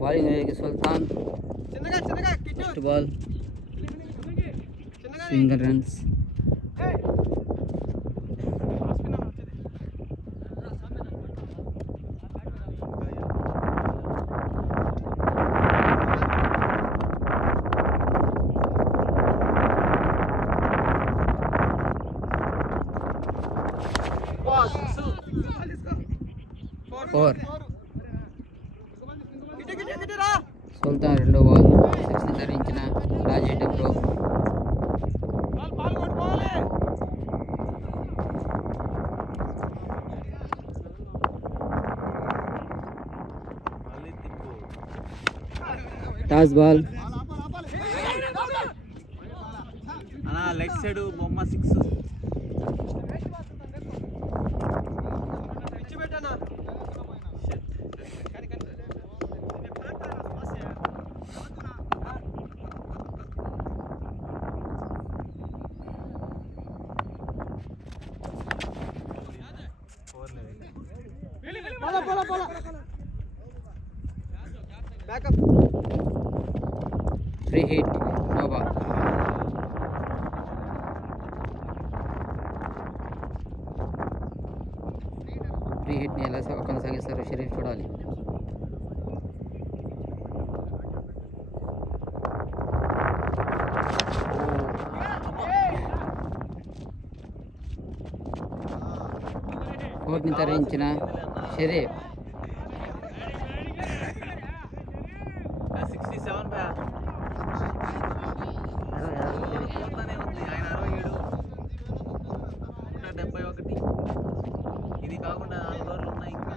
Bowling Sultan. First ball single runs. Four. Sultan రెండో బాల్ 6 ధరించిన రాజేట్ bro. Toss ball leg side బొమ్మ 6. Free hit no ball. Free హిట్ని ఎలా కొనసాగిస్తారు షరీఫ్ చూడాలి. కోర్టుని తరలించిన షరీఫ్. 67 171. ఇది కాకుండా 4 ఓవర్లు ఉన్నాయి. ఇంకా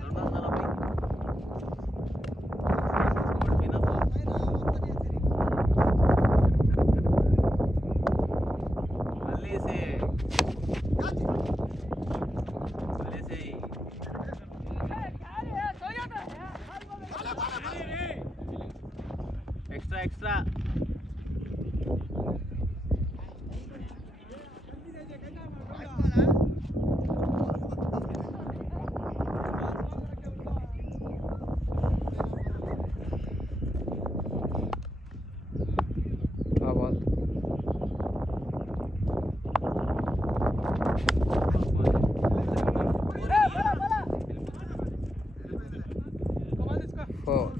240. Extra ball. ఫోర్.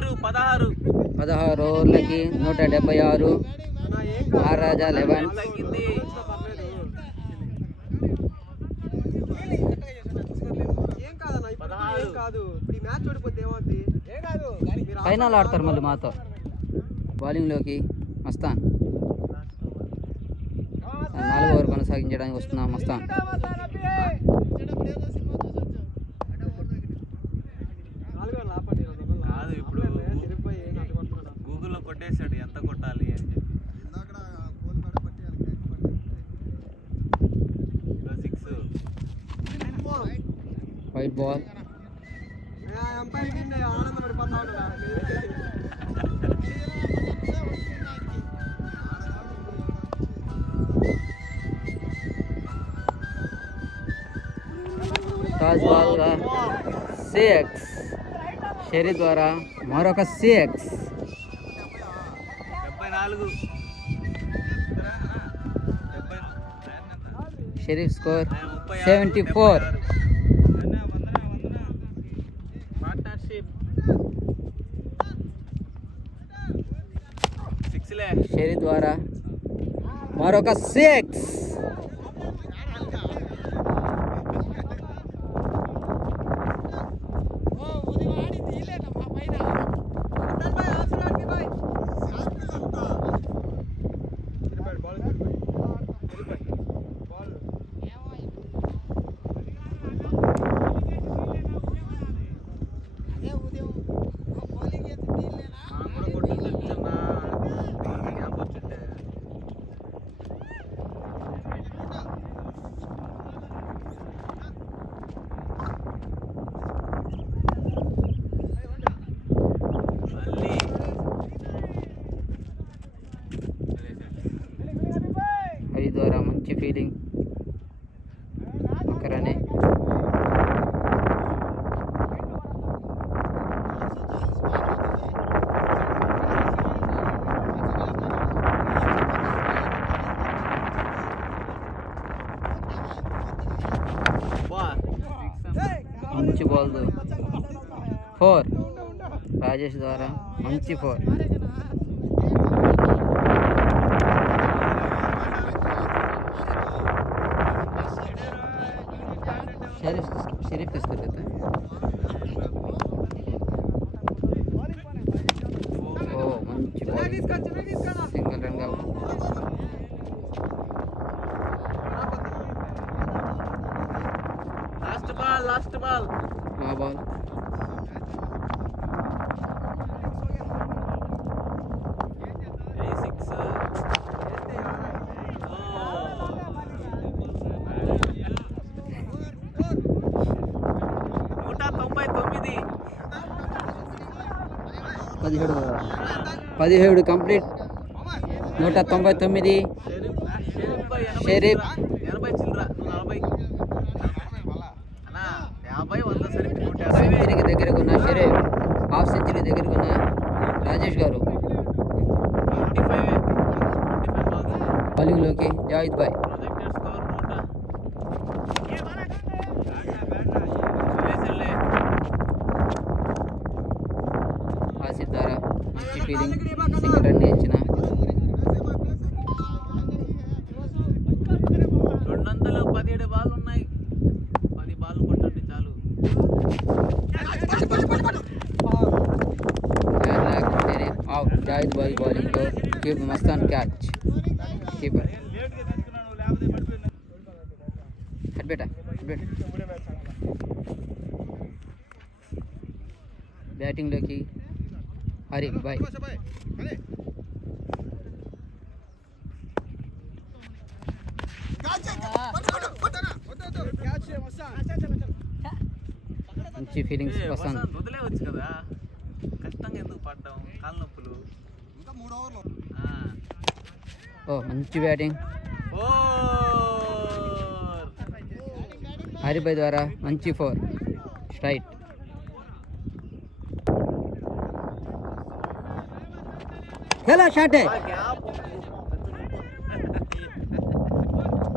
176. 16 ఓవర్లకి 176 మహారాజా లెవెన్స్. ఫైనల్ ఆడతారు మళ్ళీ మాతో. బౌలింగ్లోకి మస్తాన్. 4వ ఓవర్ కొనసాగించడానికి వస్తున్నాం మస్తాన్. ఇప్పుడు గూగుల్లో కొట్టేశాడు ఎంత కొట్టాలి అని చెప్పి. 6. White ball. టాస్ బాల్గా 6. షరీఫ్ ద్వారా మరొక 6. 74. షరీఫ్ స్కోర్ 74. పార్ట్నర్షిప్ 6 షరీఫ్ ద్వారా మరొక 6. కూడా కొట్టుంటే చిన్న గ్యాప్ వచ్చింటే మళ్ళీ 5 ద్వారా మంచి ఫీలింగ్ ఒక రనే. మంచి బాల్ 4 రాజేష్ ద్వారా మంచి 4. शरीफ किस कर रहता है? ओ मंची ball single run out. Last ball हाँ बॉल పదిహేడు కంప్లీట్. 199 షరీఫ్ 80 చిల్లర 40 సెంచరీకి దగ్గరకున్న షరీఫ్, హాఫ్ సెంచరీ దగ్గరకున్న రాజేష్ గారు. బౌలింగ్లోకి జావేద్ భాయ్. ఆసిఫ్ ద్వారా మంచి ఫీలింగ్, సింగిల్ రన్ ఇచ్చిన 217 బాల్ ఉన్నాయి. 10 బాల్ కొట్టండి చాలు. అవుట్. జావేద్ భాయ్ బౌలింగ్లో కీప్ మస్తాన్ క్యాచ్. కీపర్ హెడ్బేట బ్యాటింగ్లోకి హరీఫ్ భాయ్. మంచి ఫీలింగ్స్ వస్తుంది. వదిలేవచ్చు కదా, కష్టంగా ఎందుకు పడ్డాం, కాళ్ళ నొప్పులు. ఓ మంచి బ్యాటింగ్ హరీఫ్ భాయ్ ద్వారా మంచి 4 స్ట్రైట్. खेला शॉट है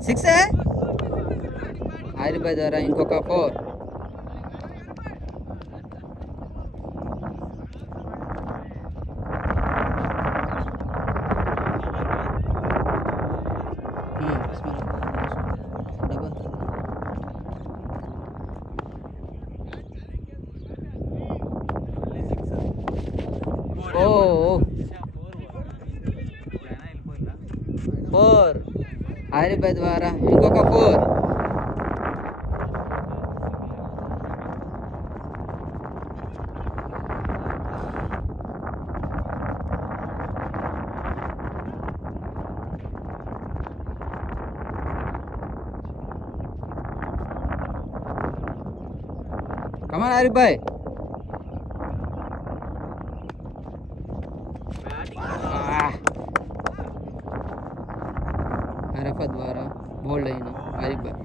6 है. హరీఫ్ భాయ్ ద్వారా ఇంకొక 4. ఓ 4 హరీఫ్ భాయ్ ద్వారా ఇంకొక 4. కమాన్ హరీఫ్ భాయ్. అరఫా ద్వారా బౌల్డ్ అయిన హరీఫ్ భాయ్.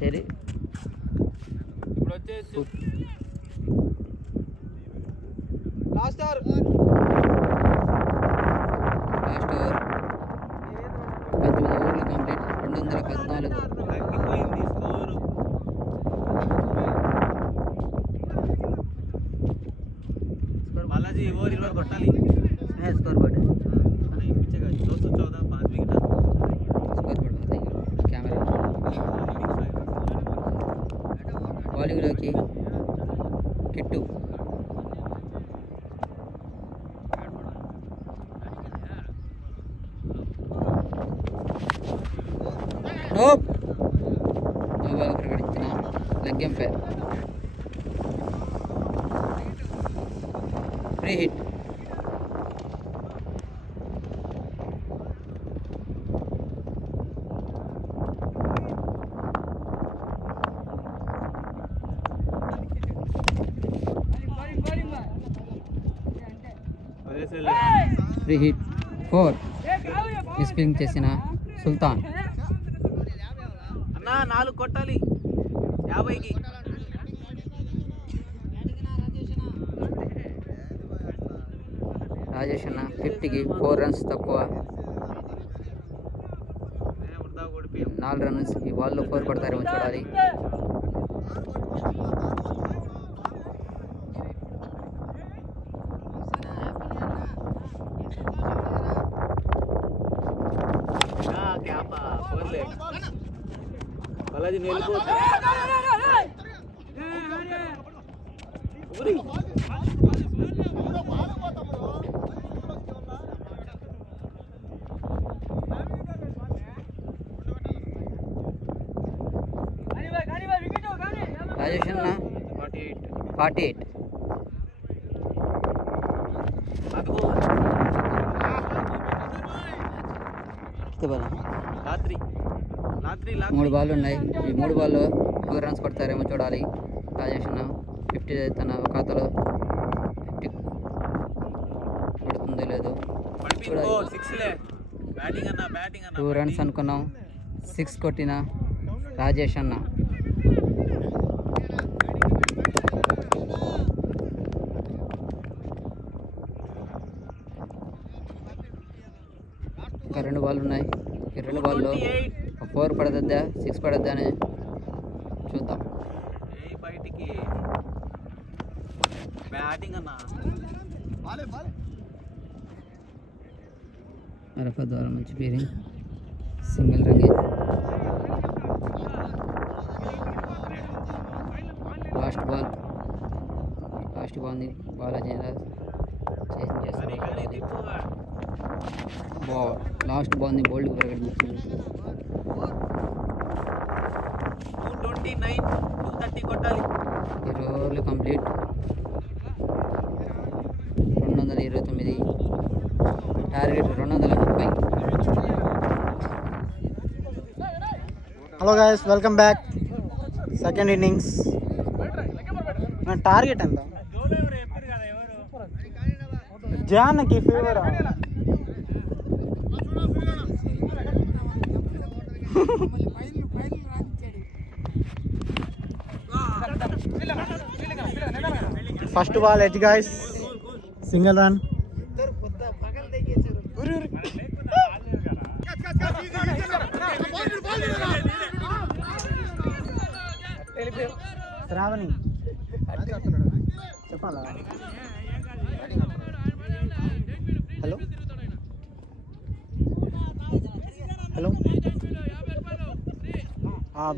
సరే ఇప్పుడు వచ్చేసి లాస్ట్ ఓవర్. లాస్ట్ ఓవర్ 18 ఓవర్లు కంప్లీట్. 214. తగ్గిపోయింది స్కోరు. బౌలింగ్లోకి కిట్టు. నోప్. నో బాల్ ప్రకటించిన leg umpire. Free hit. Free hit 4. Misfielding చేసిన సుల్తాన్. అన్నా 4 కొట్టాలి 50కి. రాజేష్ అన్న 50కి 4 రన్స్ తక్కువ. 4 రన్స్. ఈ బాల్లో 4 కొడతారేమో చూడాలి. బాలాజీ వెళ్ళిపోతా. రాజేష్ అన్న 48. రాత్రి 3 బాల్ ఉన్నాయి. ఈ 3 బాల్లో 2 రన్స్ కొడతారేమో చూడాలి. రాజేష్ అన్న 50 తన ఖాతాలో 50 కొడుతుందో లేదో చూడాలి. 2 రన్స్ అనుకున్నాం. 6 కొట్టిన రాజేష్ అన్న. ఇంకా 2 బాల్ ఉన్నాయి. ఈ 2 బాల్లో 4 పడద్దా 6 పడద్దా అని చూద్దాం. బయటికి బ్యాటింగ్ అన్నా. అరఫా ద్వారా మంచి ఫీలింగ్. సింగిల్ రంగే. లాస్ట్ బాల్ని బాలాజీ చేస్తారు. లాస్ట్ బాల్ని బౌల్డ్ ప్రకటించింది. 230 కొట్టాలి. 20 ఓవర్లు complete. 229. Target 230. Hello guys, welcome back. Second innings. నా టార్గెట్ ఎంత? జాన్కి favour. First ball edge guys, single run. Shravani చెప్పాలా? Hello hello,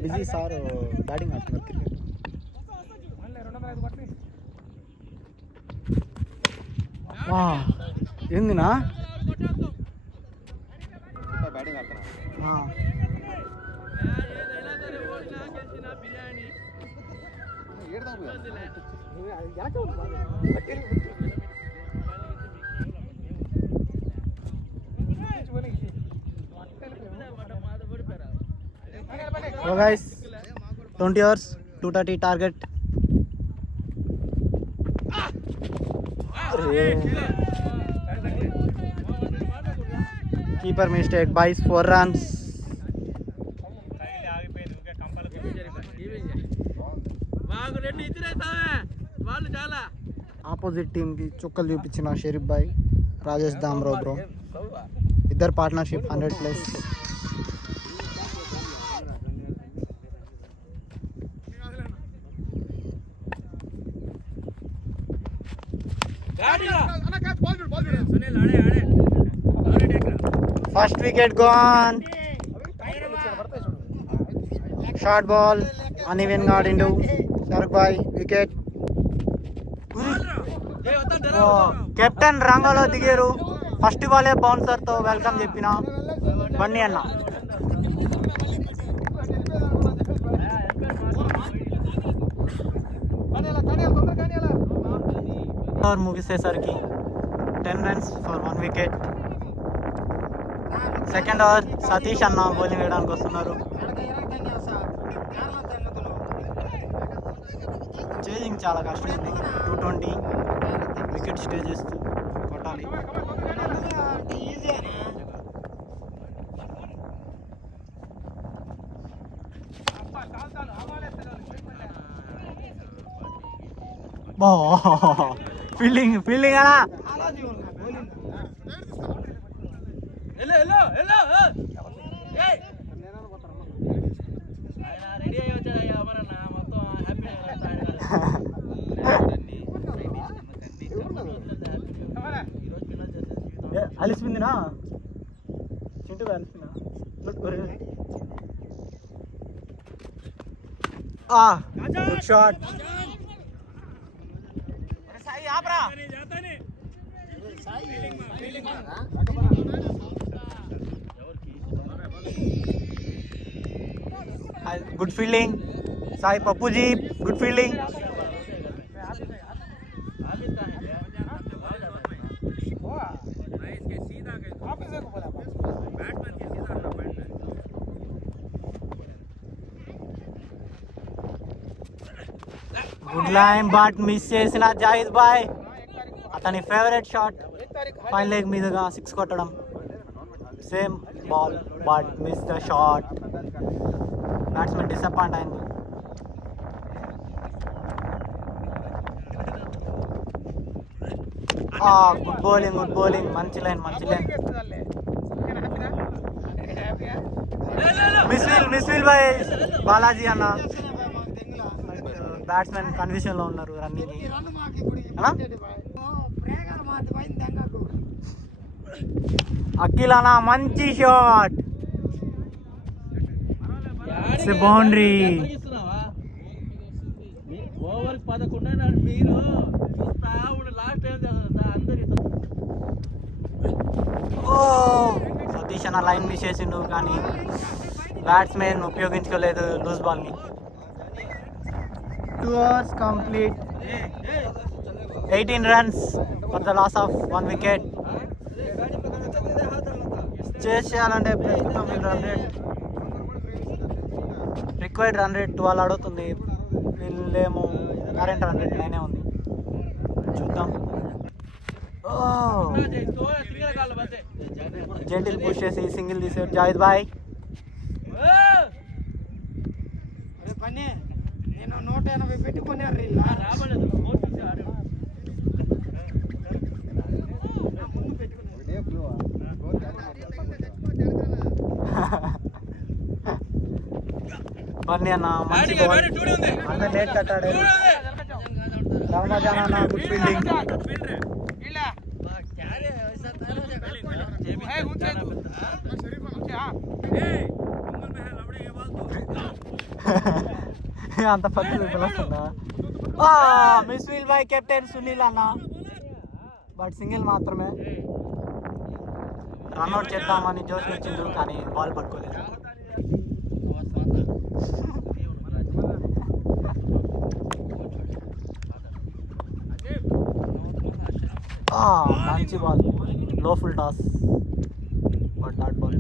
busy sir, batting ఆడుతున్నారు క్రికెట్. ఏందినా బ్యాటింగ్ ఆడుతున్నా. Hello guys, 20 overs, 230 target. Keeper mistake, buys 4 runs. Opposite team కి చుక్కలు చూపించిన షరీఫ్ భాయ్, రాజేష్ దామ్రావ్ బ్రో. ఇద్దరు partnership 100+. First wicket gone. Short ball. అన్ఈవెన్గా ఆడిండు షరీఫ్ బాయ్ వికెట్. కెప్టెన్ రంగంలో దిగారు. ఫస్ట్ బాలే బౌన్సర్తో వెల్కమ్ చెప్పిన బన్నీ అన్న. ఓవర్ ముగిసేసరికి 10 runs for 1 wicket. Second over Satish అన్న బౌలింగ్ వేయడానికి వస్తున్నారు. చేజింగ్ చాలా కష్టమైంది. 220 వికెట్ స్టే చేస్తూ కొట్టాలి. ఫీల్డింగ్ అన్నా. అలిసిపోయిందినా చింటూ అలిసిపోయినా. Good shot. Good fielding Sai పప్పుజీ. Good fielding. Good line but miss చేసిన జాయిద్ బాయ్. అతని ఫేవరెట్ షాట్ ఫైన్ లెగ్ మీదుగా 6 కొట్టడం. Same ball but miss the shot. Batsmen disappoint అయింది. గుడ్ బౌలింగ్ మంచి లైన్. మిస్విల్ బాయ్ బాలాజీ అన్న. బ్యాట్స్మెన్ కన్ఫ్యూజన్లో ఉన్నారు రన్నింగ్. అఖిల్ అన్న మంచి షాట్. బౌండరీ. ఓవర్ 11 మీరు చూస్తా లాస్ట్ సతీష్ అన్న లైన్ మిస్ చేసిండు కానీ బ్యాట్స్మెన్ ఉపయోగించుకోలేదు లూజ్ బాల్ని. 2 overs complete. 18 runs for the loss of 1 wicket. చేయాలంటే ప్రస్తుతం రిక్వైర్డ్ రన్ రేట్ 12 అడుగుతుంది. వీళ్ళేమో కరెంట్ రన్ రేట్ 9 ఉంది. చూద్దాం. జెంటిల్ పుష్ చేసి సింగిల్ తీసాడు జాయిద్ బాయ్. నేను 180 పెట్టుకున్నారు. బన్నీ అన్న మంచి బాల్. అన్న లేట్ కట్టాడు. రమజాన్ అన్న గుడ్ ఫీల్డింగ్. అంత పత్తి వస్తుందా? మిస్విల్ బై కెప్టెన్ సునీల్ అన్న. బట్ సింగిల్ మాత్రమే. రన్అట్ చేద్దామని జోష్ వచ్చిండు కానీ బాల్ పట్టుకోలేదు. మంచి ball. Low full toss but dot ball.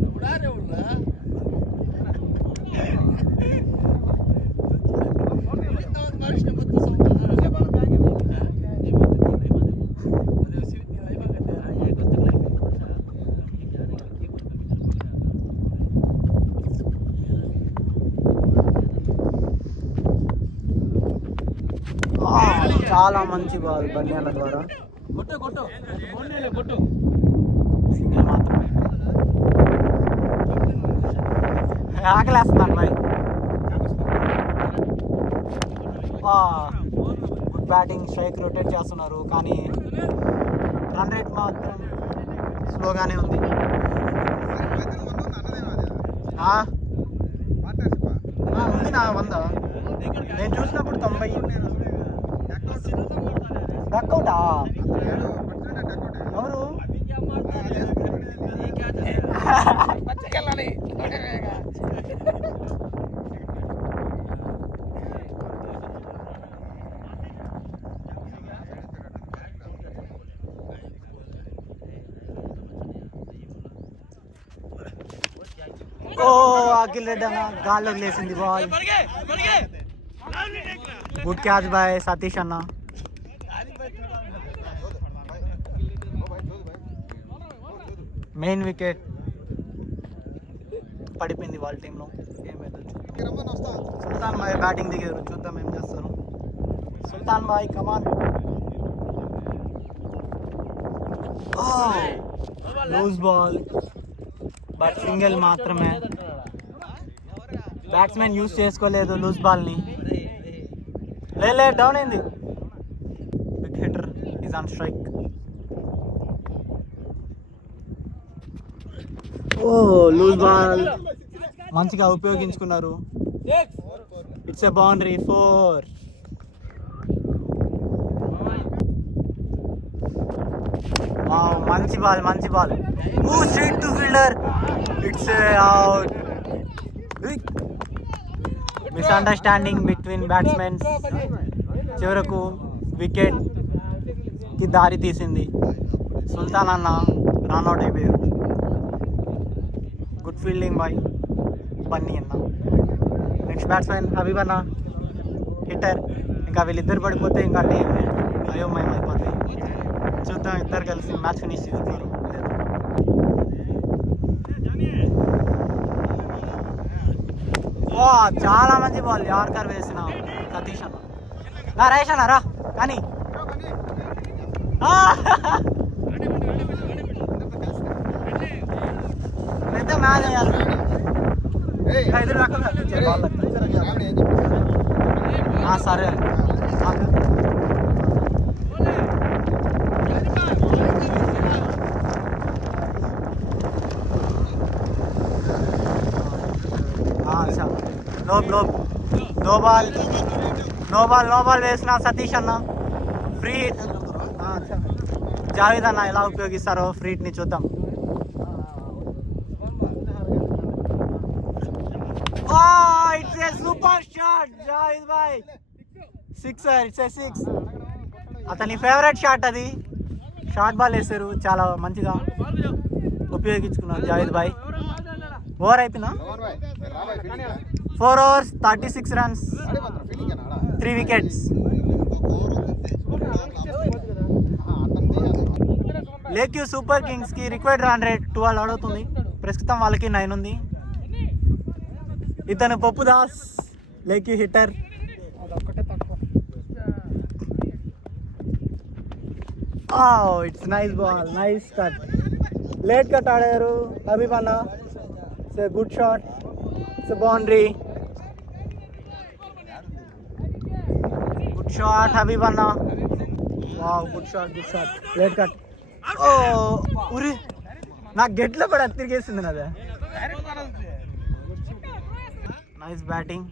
చాలా మంచి బాల్ బన్యాల ద్వారా. సింగిల్ మాత్రమే. ఆకలేస్తున్నాను bhai. Good batting. Strike rotate చేస్తున్నారు కానీ రన్ రేట్ మాత్రం స్లోగానే ఉంది. ఉంది నా 100. నేను చూసినప్పుడు 90. డక్అవుటా? ఎవరు? పచ్చకెళ్ళాలి ఓ అఖిల్ రెడ్డి అన్న గాల్లో లేసింది ball. Good catch bhai Satish అన్న. మెయిన్ వికెట్ పడిపోయింది వాళ్ళ టీంలో. ఏమైందో సుల్తాన్ బాయ్ బ్యాటింగ్ దిగారు, చూద్దాం ఏం చేస్తారు. Sultan bhai come on. Loose ball but single మాత్రమే. బ్యాట్స్మెన్ యూజ్ చేసుకోలేదు లూజ్ బాల్ని. లే డౌన్ అయింది. Big hitter is on strike. ఓ లూజ్ బాల్ మంచిగా ఉపయోగించుకున్నారు. It's a boundary 4. మంచి బాల్. ఓ straight to fielder. It's out. Misunderstanding between batsmens చివరకు వికెట్ కి దారి తీసింది. సుల్తాన్ అన్న రన్అట్ అయిపోయారు. గుడ్ ఫీల్డింగ్ బాయ్ బన్నీ అన్న. నెక్స్ట్ బ్యాట్స్మెన్ హబీబ్ అన్న హిట్టర్. ఇంకా వీళ్ళిద్దరు పడిపోతే ఇంకా టీం అయోమయం అయిపోతుంది. చూద్దాం ఇద్దరు కలిసి మ్యాచ్ ఫినిష్ చేస్తారు. చాలా మంచి బాల్ యార్కర్ వేసిన సతీష్ అన్న. రా రైష్ అన్న రా కానీ పెద్ద మ్యాచ్ అయ్యాలి. సరే నో బాల్ వేసిన సతీష్ అన్న. Free hit. జావేద్ అన్న ఎలా ఉపయోగిస్తారో ఫ్రీ హిట్ని చూద్దాం. It's a super shot Javed bhai. Sixer. It's a 6. అతని ఫేవరెట్ షాట్ అది. షార్ట్ బాల్ వేసారు, చాలా మంచిగా ఉపయోగించుకున్నారు జావేద్ బాయ్. ఓవర్ అయిపోయినా 4 overs 36 runs 3 wickets. లేక్యూ సూపర్ కింగ్స్ కి రిక్వైర్డ్ రన్ రేట్ 12 అవుతుంది. ప్రస్తుతం వాళ్ళకి 9 ఉంది. ఇతను పప్పు దాస్ లేక్యూ hitter. It's nice ball, nice cut. Late cut ఆడారు హబీబ్ అన్న. It's a good shot. It's a boundary. Good shot Habib అన్న. Wow good shot. Late cut. ఉరి నాకు గెట్లో కూడా తిరిగేసింది నాదే. Nice batting.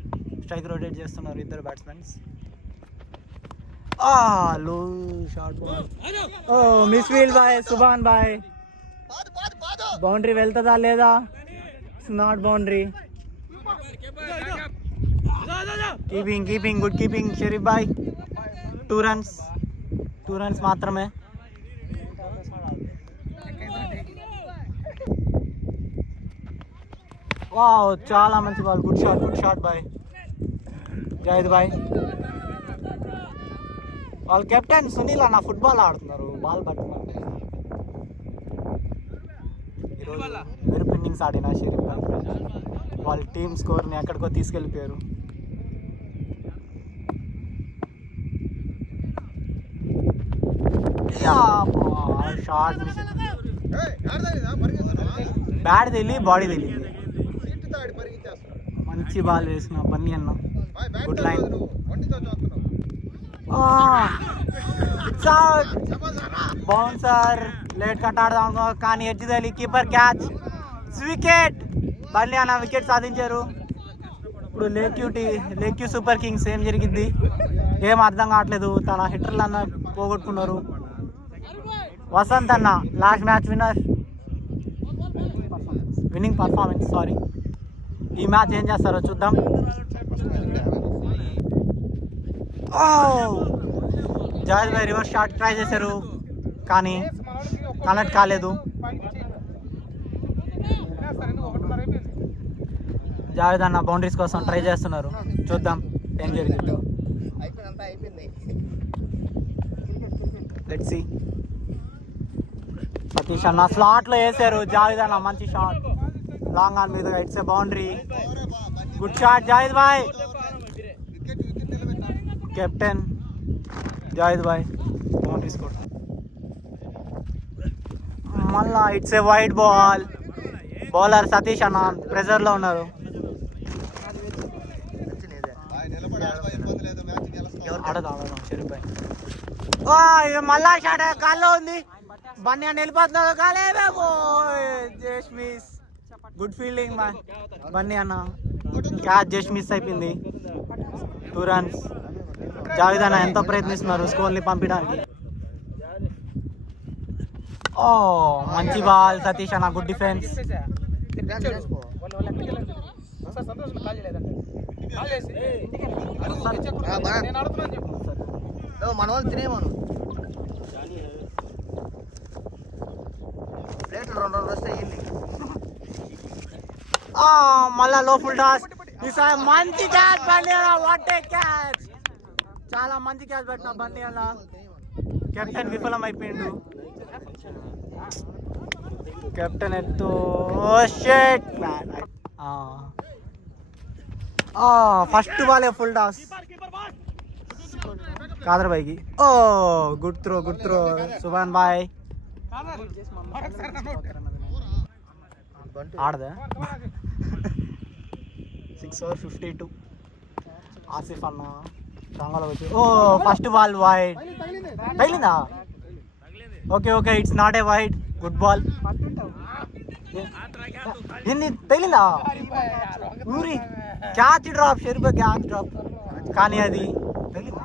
స్ట్రైక్ రొటేట్ చేస్తున్నారు ఇద్దరు batsmens. Low short ball. Misfield bhai Subhan bhai. Boundary వెళ్తుందా లేదా? It's not boundary. Keeping good keeping Sharif bhai. 2 runs మాత్రమే. వావ్ చాలా మంచి ball. Good shot bhai Javed bhai. వాళ్ళ కెప్టెన్ సునీల్ అన్న ఫుట్బాల్ ఆడుతున్నారు బాల్ పట్టుకుంటే. ఈరోజు మెరుపు ఇన్నింగ్స్ ఆడిన షరీఫ్ బాయ్ వాళ్ళ టీమ్ స్కోర్ని ఎక్కడికో తీసుకెళ్ళిపోయారు. Short miss. బ్యాట్ తెలియ బాడీ తెలియదు. మంచి బాల్ వేసిన బన్నీ అన్న. Good line. Bouncer. Late cut ఆడదాం కానీ ఎడ్జ్ తగిలి కీపర్ క్యాచ్. వికెట్. బన్నీ అన్న వికెట్ సాధించారు. ఇప్పుడు లేక్యూ సూపర్ కింగ్స్ ఏం జరిగింది ఏం అర్థం కావట్లేదు. తన హిట్టర్లు అన్న పోగొట్టుకున్నారు. వసంత్ అన్న last match winning performance sorry. ఈ మ్యాచ్ ఏం చేస్తారో చూద్దాం. జావేద్ భాయ్ రివర్స్ షాట్ ట్రై చేశారు కానీ కనెక్ట్ కాలేదు. జావేద్ అన్న బౌండరీస్ కోసం ట్రై చేస్తున్నారు. చూద్దాం ఏం జరిగిందో. Let's see. సతీష్ అన్న స్లాట్లో వేసారు. జావేద్ అన్న మంచి షాట్ లాంగ్ ఆన్ మీదుగా. It's a boundary. Good shot Javed bhai. Captain Javed bhai boundary score. మళ్ళా it's a wide ball. Bowler Satish అన్న ప్రెజర్లో ఉన్నారు. ఆడదాం షరీఫ్ భాయ్. మళ్ళా షాట్ గాల్లో ఉంది. బన్నీ అని వెళ్ళిపోతున్నాడు. కాలే జస్ట్ మిస్. గుడ్ ఫీల్డింగ్ మా బన్నీ అన్న. క్యాచ్ జస్ట్ మిస్ అయిపోయింది. 2 runs. జావేద్ అన్న ఎంతో ప్రయత్నిస్తున్నారు స్కోర్ని పంపించడానికి. ఓ మంచి బాల్ సతీష్ అన్న. Good defence. మన వాళ్ళు తినేమను ప్లేట్లు 2 వస్తాయి. మళ్ళా లో ఫుల్ టాస్. మంచి క్యాచ్ బండి అన్న. What a catch. చాలా మంచి క్యాచ్ పెట్టిన బండి అన్న. కెప్టెన్ విఫలం అయిపోయిండు. కెప్టెన్ ఎత్తు. ఫస్ట్ బాలే ఫుల్ టాస్ కాదర్ భాయ్కి. Good throw Subhan bhai. ఆడదా 6 over 52. ఆసిఫ్ అన్న రంగంలో వచ్చి ఫస్ట్ బాల్ వైడ్. తగిలిందా? Okay it's not a wide. Good ball. ఏంది తగిలిందా? ఊరి catch drop. Sharif catch drop కానీ అది తగిలిందా?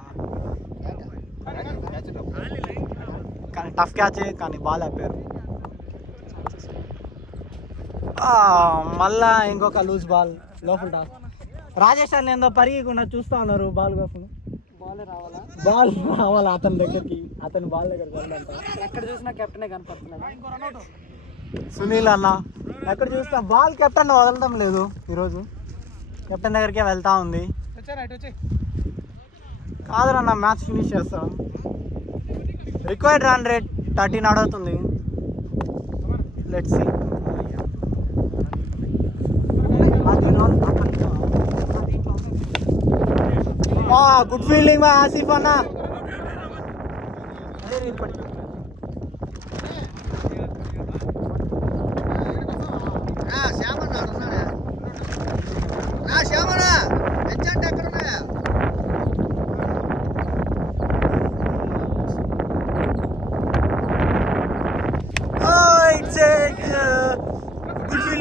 కానీ టఫ్ క్యాచే కానీ బాల్ ఆపారు. మళ్ళా ఇంకొక లూజ్ బాల్ లోపల టాస్. రాజేష్ అని ఏందో పరిగకుండా చూస్తూ ఉన్నారు. బాల్ కోసం బాల్ రావాలా అతని దగ్గరికి. అతని బాల్ దగ్గరికి వెళ్ళాలంట. ఎక్కడ చూసినా కెప్టెనే కనపడుతున్నాడు. సునీల్ అన్న ఎక్కడ చూసినా బాల్ కెప్టెన్ వదలడం లేదు. ఈరోజు కెప్టెన్ దగ్గరికే వెళ్తా ఉంది. కాదరన్న మ్యాచ్ ఫినిష్ చేస్తాం. రిక్వైర్డ్ రన్ రేట్ 13 ఆడుతుంది. Let's see. Good fielding by Asif అన్న.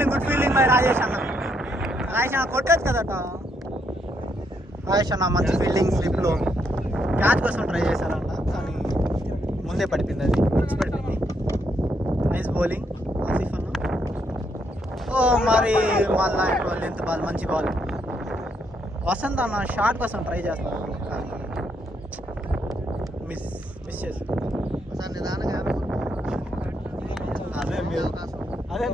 గుడ్ ఫీల్డింగ్ బై రాజేష్ అన్న. కొట్టచ్చు కదట. రాజేష్ అన్న మంచి ఫీల్డింగ్ స్లిప్లో క్యాచ్ కోసం ట్రై చేశారన్న కానీ ముందే పడిపోయింది. అది పిచ్ పడిపోయింది. నైస్ బౌలింగ్ ఆసిఫ్ అన్న. మరి మళ్ళీ ఇప్పుడు లెంత్ బాల్ మంచి బాల్. వసంత్ అన్న షార్ట్ కోసం ట్రై చేస్తున్నారు కానీ మిస్ చేశారు. అదే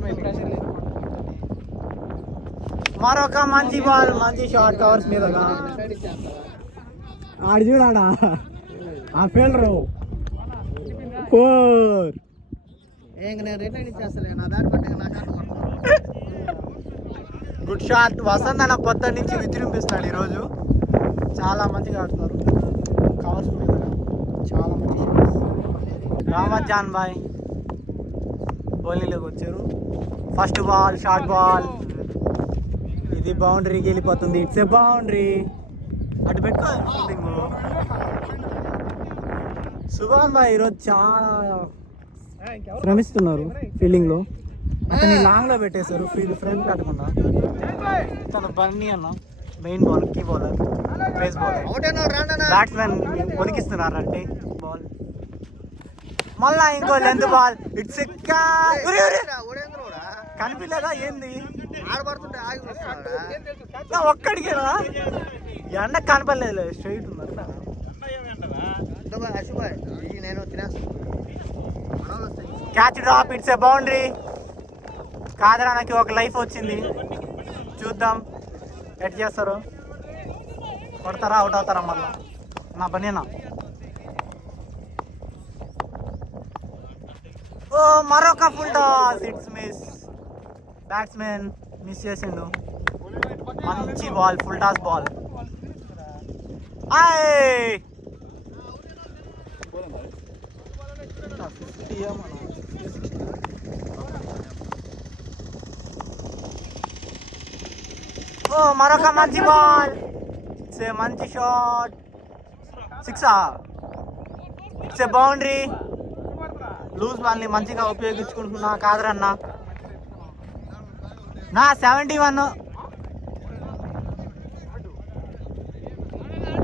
మరొక మంచి బాల్. మంచి షార్ట్ కవర్స్ మీద ఆడు చూడాడా ఆ ఫీల్డర్ 4. Good shot. వసంత్ అన్న పొద్దు నుంచి విజృంభిస్తున్నాడు ఈరోజు. చాలా మంచిగా ఆడుతున్నారు కవర్స్ మీద. చాలా మంచి రామత్ జాన్ బాయ్ బౌలింగ్లోకి వచ్చారు. First ball short ball. ఇది బౌండరీకి వెళ్ళిపోతుంది. It's a boundary. అటు పెట్టుకోవాలి ఫీల్డింగ్. సుభాన్ భాయ్ ఈరోజు చాలా శ్రమిస్తున్నారు ఫీల్డింగ్లో. అతన్ని లాంగ్లో పెట్టేశారు. ఫ్రంట్ కట్టకుండా. తన బన్నీ అన్న main bowler, key bowler, pace bowler. Batsmen ఒలికిస్తున్నారంటే బాల్. మళ్ళా ఇంకో లెంత్ బాల్. ఇట్స్ కనిపించలేదా ఏంది? ఒక్కడికి ఎండ కనపడలేదు, స్ట్రైట్ ఉంది. Catch drop. It's a boundary. కాదరానికి ఒక లైఫ్ వచ్చింది. చూద్దాం ఎట్ చేస్తారు. కొడతారా, అవుట్ అవుతారా మళ్ళా? నా పనేనా? ఓ మరొక full toss. It's miss. Batsmen miss చేసిండు. మంచి బాల్, ఫుల్ టాస్ బాల్. ఓ మరొక మంచి బాల్. ఇట్స్ ఏ మంచి shot. 6. It's a boundary. Loose బాల్ని మంచిగా ఉపయోగించుకుంటున్నా కాదరన్న. నా 71.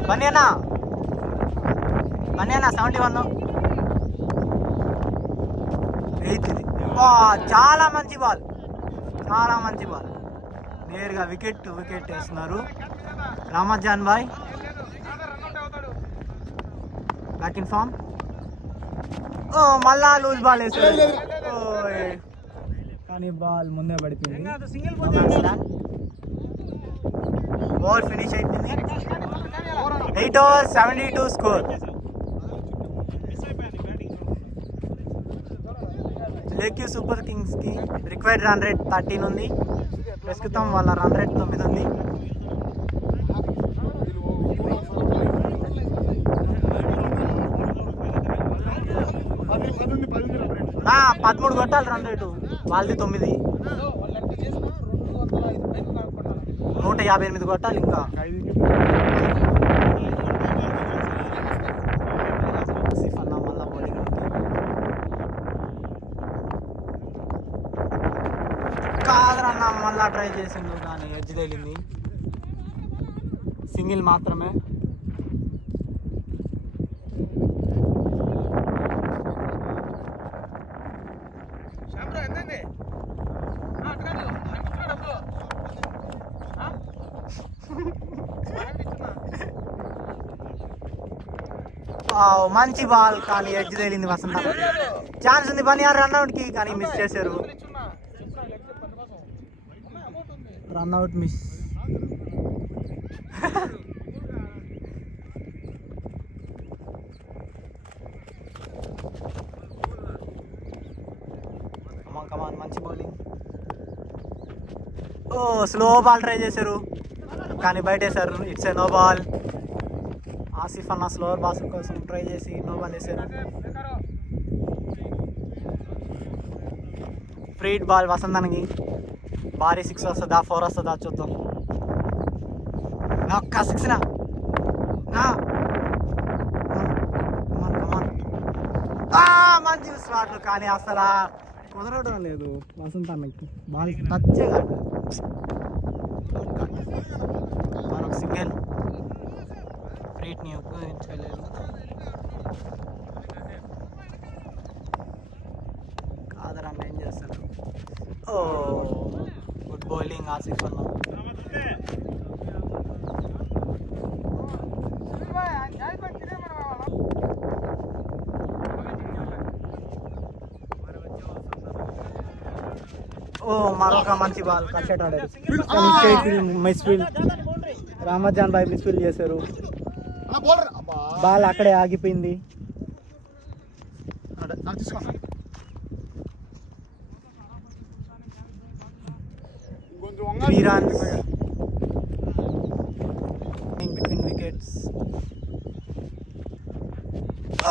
బన్యానా 71. 8. చాలా మంచి బాల్, చాలా మంచి బాల్. నేరుగా వికెట్ వేస్తున్నారు Ramzan bhai. Back in form. ఓ మళ్ళా లూజ్ బాల్ వేసారు. కానీ బాల్ ముందే పడిపోయింది. ఓవర్ ఫినిష్ అయిపోయింది. 8 overs 72 score. లేక్యూ super కింగ్స్కి required run rate 13 ఉంది. ప్రస్తుతం వాళ్ళ రన్ రేట్ 9 ఉంది. నా 13 కొట్టాలి రన్ రేటు, వాళ్ళది 9. 158 కొట్టాలి ఇంకా. మళ్ళా బౌలింగ్. కాదరన్న మళ్ళా ట్రై చేసిండు కానీ ఎడ్జ్ తేలింది. సింగిల్ మాత్రమే. మంచి బాల్ కానీ ఎడ్జ్ తేలింది. వసంత ఛాన్స్ ఉంది 16 రన్అట్కి కానీ మిస్ చేశారు. Run out miss. కమాన్ మంచి బౌలింగ్. ఓ స్లో బాల్ ట్రై చేశారు కానీ బయటేశారు. It's a no ball. Asif అన్న స్లోవర్ బాల్ కోసం ట్రై చేసి నో బాల్ వేశారు. ఫ్రీడ్ బాల్ వసంతానికి. భారీ 6 వస్తుందా 4 వస్తుందా చూద్దాం. ఒక్క 6 మంచి స్లాట్లు కానీ అసలు కుదరడం లేదు వసంతానికి. బాల్ టచ్చే కాదు. మరొక సింగిల్. ఫ్రీట్ని ఉపయోగించలేదు. కాదరన్న ఏం చేస్తారు. ఓ గుడ్ బౌలింగ్ ఆసిఫ్ అన్న. ఓ మరొక మంచి బాల్. కట్ ఆడారు. మిస్ఫీల్డ్. రామజాన్ బాయ్ మిస్ఫీల్డ్ చేశారు. బాల్ అక్కడే ఆగిపోయింది. 3 runs in between wickets.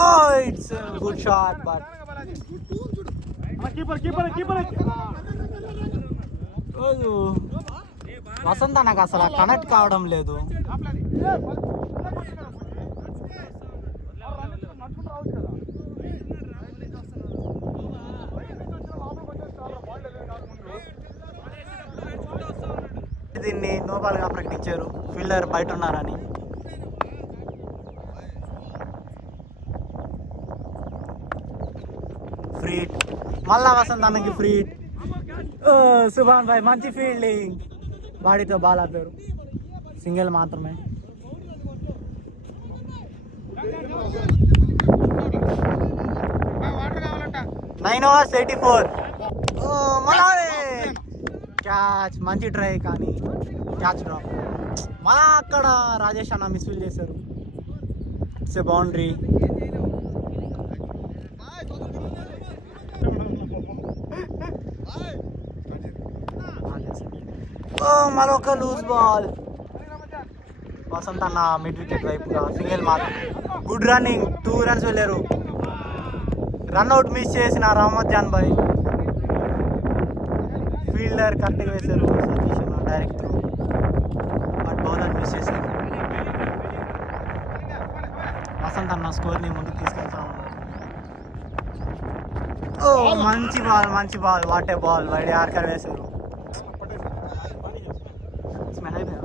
Oh, it's a good shot, but వసంత నాకు అసలు కనెక్ట్ కావడం లేదు. దీన్ని నో బాల్గా ప్రకటించారు, ఫీల్డర్ బయట ఉన్నారని. ఫ్రీ మళ్ళా వసంత్ అన్నకి ఫ్రీ. సుభాన్ భాయ్ మంచి ఫీల్డింగ్, బాడీతో బాల్ ఆపారు, సింగిల్ మాత్రమే. వాటర్ కావాలంట. 9 overs 84. మళ్ళా క్యాచ్, మంచి ట్రై కానీ క్యాచ్ డ్రాప్. మళ్ళా అక్కడ రాజేష్ అన్న మిస్ఫీల్ చేశారు. It's a boundary. మరొక లూజ్ బాల్. వసంత్ అన్న మిడ్ వికెట్ వైపుగా సింగిల్ మాత్రం. గుడ్ రన్నింగ్, 2 runs వెళ్ళారు. రన్అట్ మిస్ చేసిన రహమద్ జాన్ భాయ్, ఫీల్డర్ కరెక్ట్గా వేశారు. సతీష్ అన్న direct through, but bowler miss చేశారు. వసంత్ అన్న స్కోర్ని ముందుకు తీసుకెళ్తా ఉన్నారు. మంచి బాల్, మంచి ball, what a ball, wide yorker వేశారు. స్మెల్ అయిపోయా.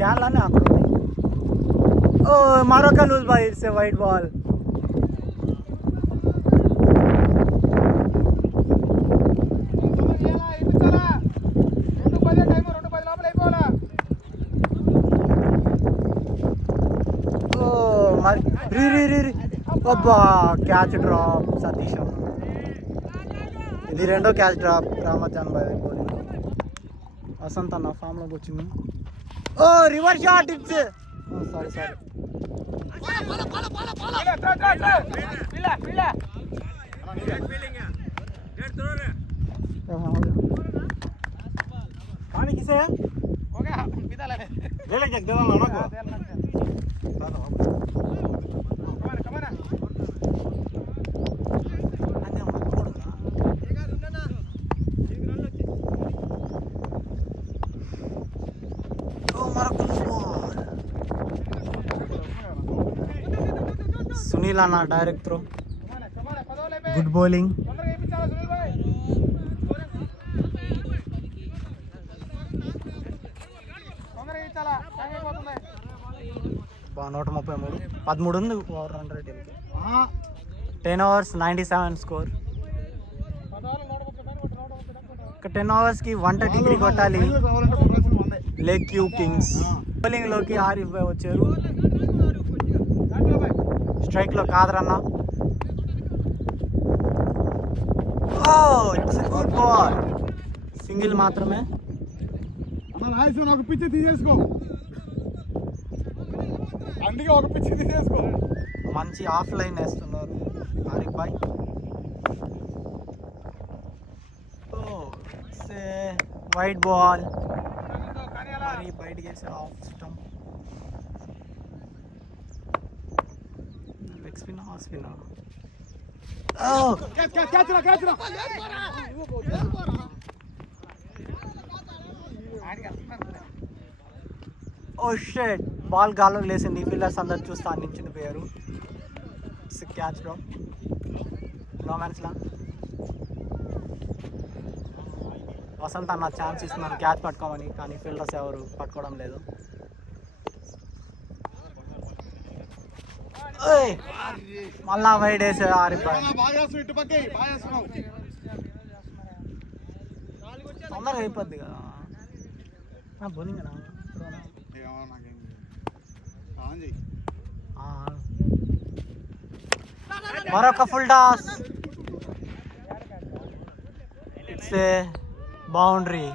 క్యాన్లానే అక్కడ ఉంది. మరొక loose ball, it's a wide ball. అబ్బా క్యాచ్ డ్రాప్ సతీష్ అన్న. ఇది రెండో catch drop Rahmad Jan bhai bowling. Vasanth అన్న ఫామ్లోకి వచ్చింది. Reverse shot, it's sorry. पानी किसे है? हो गया बिता ले ले जग दे ना को कमाना सुनील अन्ना डायरेक्ट थ्रो, गुड बॉलिंग. బా 133 13 ఉంది over run rate. 10 overs 97 score. ఒక 10 ఓవర్స్కి 133 కొట్టాలి. లేక్ క్యూ కింగ్స్ బౌలింగ్లోకి ఆరిఫ్ భాయ్ వచ్చారు. స్ట్రైక్లో కాదరన్న. ఇట్స్ గుడ్ బాల్, సింగిల్ మాత్రమే. ఒక పిచ్చి తీసేసుకో, అందుకే ఒక పిచ్చి తీసేసుకో. మంచి ఆఫ్ లైన్ వేస్తున్నారు ఆరిఫ్ భాయ్. వైట్ బాల్, మరి బయటికి వేసే off stump. Leg spin, off spin. Oh shit, ball గాల్లోకి లేసింది. ఫీల్డర్స్ అందరు చూస్తా నించుని క్యాచ్ డ్రాప్. నో మ్యాన్స్ లా. వసంత్ అన్న ఛాన్స్ ఇస్తున్నారు క్యాచ్ పట్టుకోమని, కానీ ఫీల్డర్స్ ఎవరు పట్టుకోవడం లేదు. మళ్ళా వైడ్ వేసే ఆరిఫ్ భాయ్. తొందరగా అయిపోద్ది కదా బౌలింగ్ కదా. మరొక full toss, it's a boundary.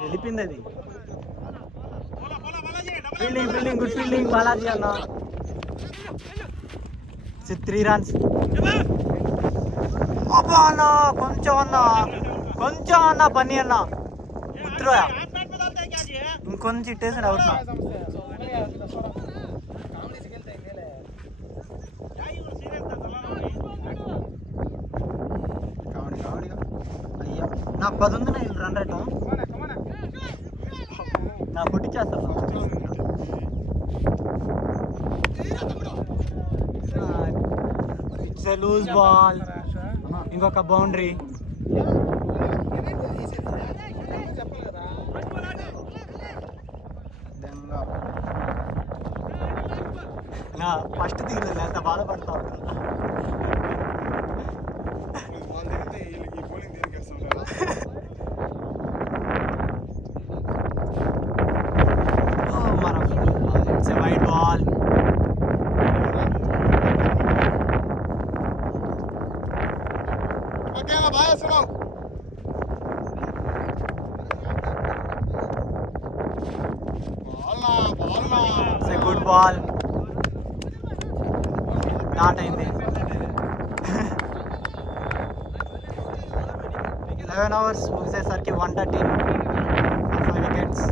వెళ్ళిపోయింది అది. Fielding fielding good fielding Balaji అన్న. 3 runs. అబ్బా అన్న, కొంచెం అన్న పని అన్న ఉత్తరా ఇంకొంచెం ఇట్టేసి అవుతా. నాకు 10 ఉంది నా రన్ రేట్ నా కొట్టించేస్తాను. It's a loose ball. ఇంకొక బౌండరీ. నా ఫస్ట్ తీయలేదు ఎంత బాధపడతా it's a wide ball. It's a good ball. Dot అయింది. 11 hours ముగిసేసరికి 113 5 వికెట్స్.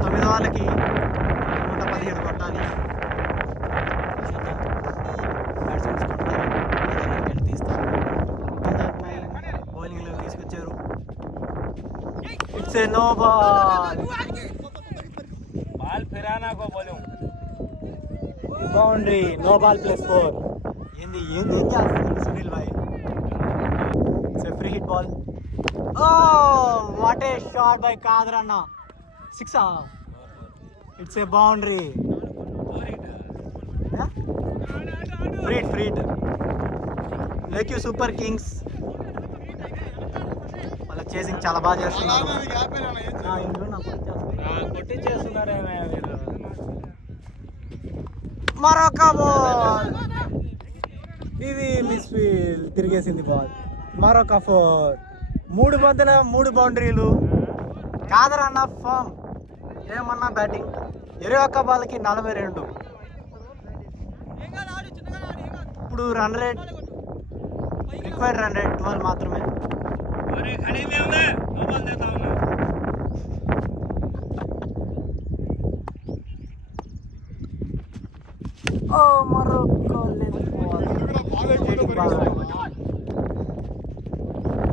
9 వాళ్ళకి 117 కొట్టాలి. బ్యాట్స్మెన్స్ కొట్టాలి, వికెట్ తీస్తారు. బౌలింగ్లో తీసుకొచ్చారు. It's a no ball. Boundary. No ball +4. ఏంది ఏం చేస్తున్నారు Sunil bhai. It's a free hit ball. Oh what a shot by Kadar అన్న. 6. It's a boundary. ఫ్రీట్ లేక్యూ సూపర్ కింగ్స్ వాళ్ళ చేసింగ్ చాలా బాగా చేస్తున్నారు. మరొక బాల్. ఇది మిస్ ఫీల్డ్. తిరిగేసింది బాల్. మరొక 4. 3 బంతుల 3 బౌండరీలు. కాదర్ అన్న ఫామ్. ఏమన్నా బ్యాటింగ్. 21 బాల్కి 42. ఇప్పుడు run rate required run rate 12 మాత్రమే. ఓ మరొక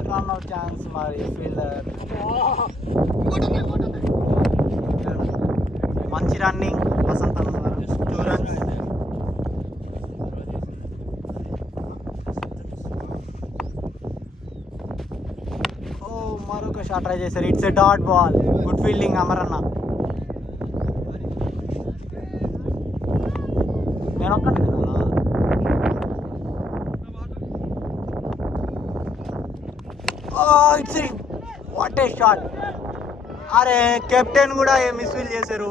రన్ అవుట్ ఛాన్స్ మరి ఫీల్డర్. మంచి రన్నింగ్. వసంత్ 2 runs. ఓ మరొక షాట్ ట్రై చేశారు. It's A dot ball. Good fielding Amaranna. నేను ఒక్కటే కదా. It's what a shot. అరే కెప్టెన్ కూడా మిస్ ఫీల్ చేశారు.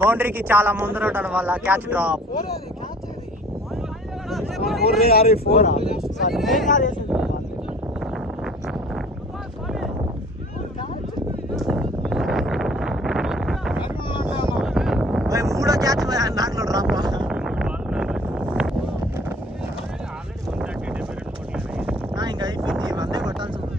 బౌండరీకి చాలా ముందర ఉండడం వల్ల క్యాచ్ డ్రాప్. మూడో క్యాచ్ దాంట్లో డ్రాప్. ఇంకా అయిపోయింది. ఇవన్నీ కొట్టాల్సి ఉంది.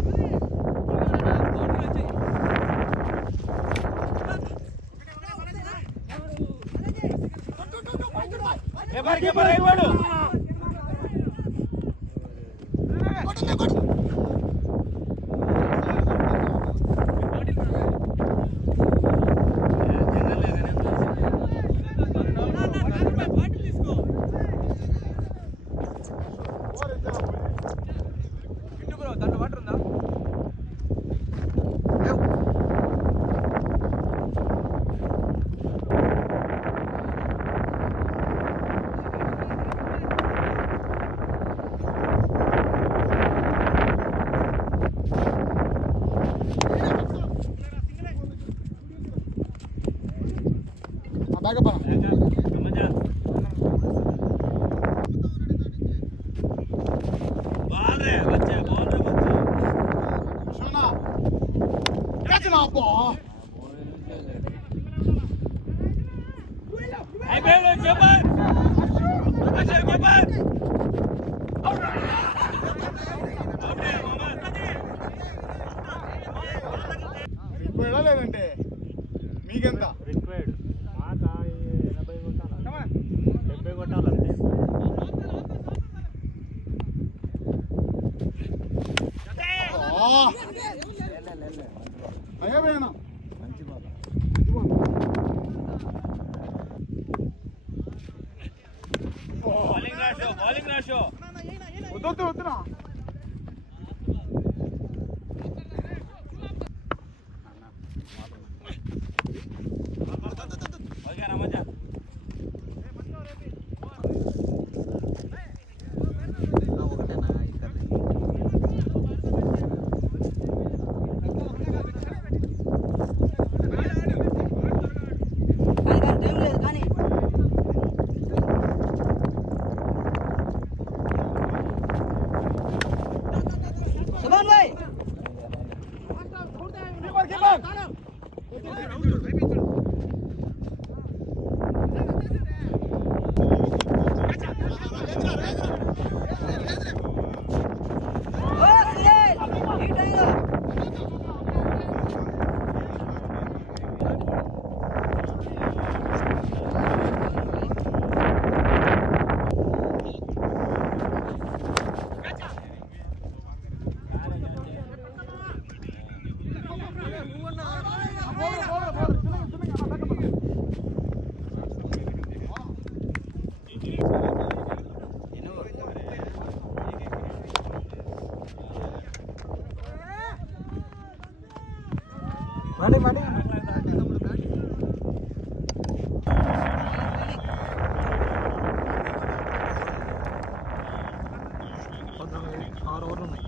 లేదంటే మీకెంత రిక్వైర్డ్? మాకు 80 కొట్టాలి, 70 కొట్టాలంటే. మంచి బాల్. వద్దురా మడి ఆరు ఓవర్లు ఉన్నాయి.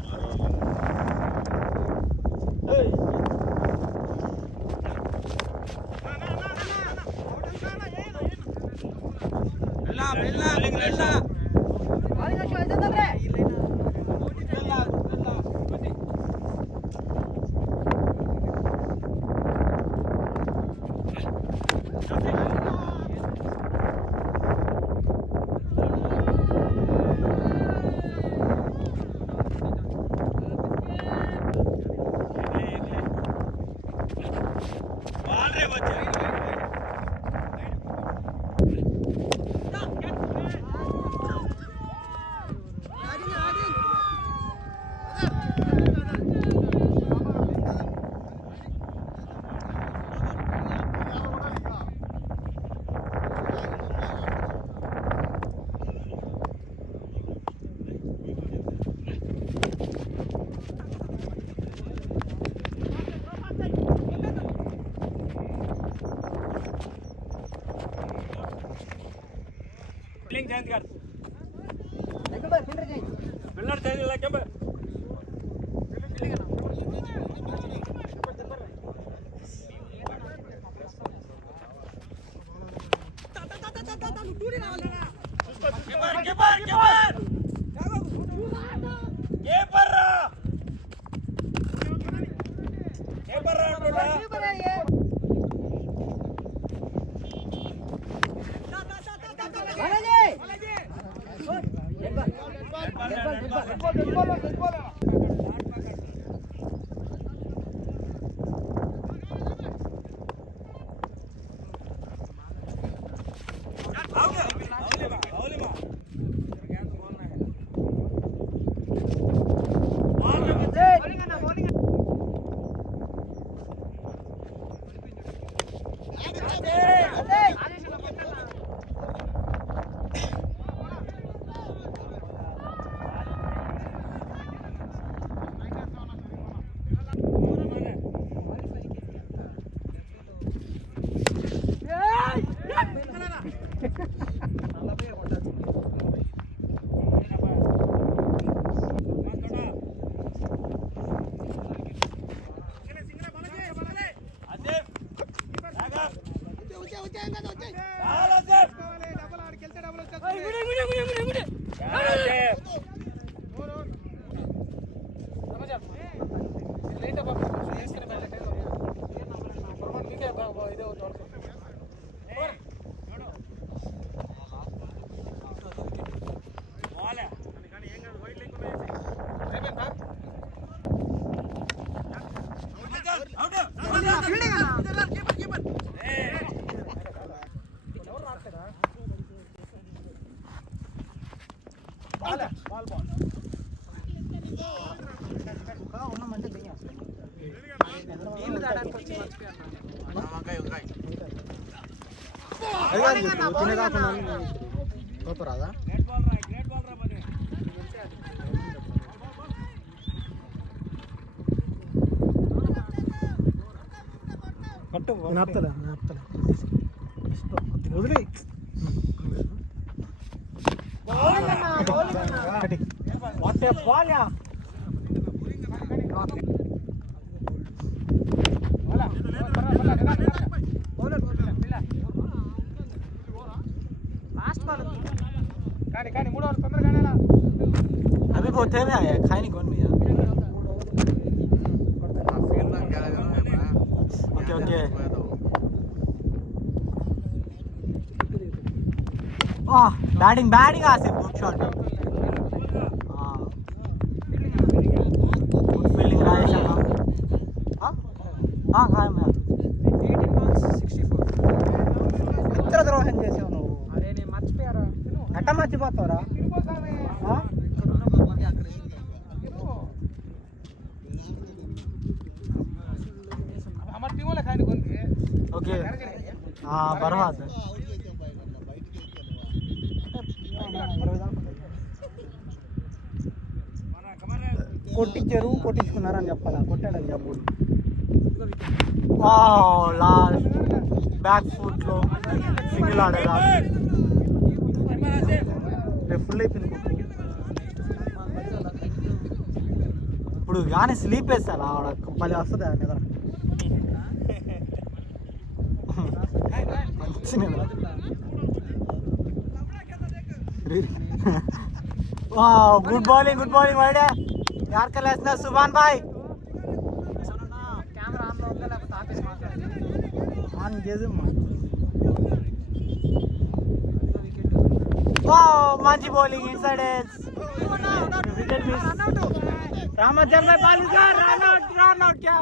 ఉన్న మంచి రాదా వదిలే కానీ 3 ఓవర్లు తొందరగానే अभी होते में आया खाई नहीं कौन भैया okay okay batting batting Asif good shot good fielding Rajesh अण्णा खाया मैं 18 balls 64 మిత్రద్రోహం చేసావు నువ్వు అరే నేను మర్చిపోయారా ఎట్ట మర్చిపోతావురా हमारे टीम वाले खाने कौन के ओके हाँ बर्बाद కొట్టించారు కొట్టించుకున్నారని చెప్పాలా కొట్టాడని చెప్పు లాస్ట్ బ్యాక్ ఫుట్ లో సింగిల్ ఆడేదా ఫుల్ అయిపోయింది ఇప్పుడు కానీ స్లీప్ వేస్తాను ఆడ మళ్ళీ వస్తుంది నిద్ర गुड बॉलिंग वाइडा यार का लेसना सुभान भाई कैमरा ऑन లో ఉందా లేకపోతే ఆఫీస్ మాట్లాడాలి ఆన్ చేద్దాం wow Manjhi bowling inside edge wicket miss Ramachandra bhai ball कर రన్ అవుట్ क्या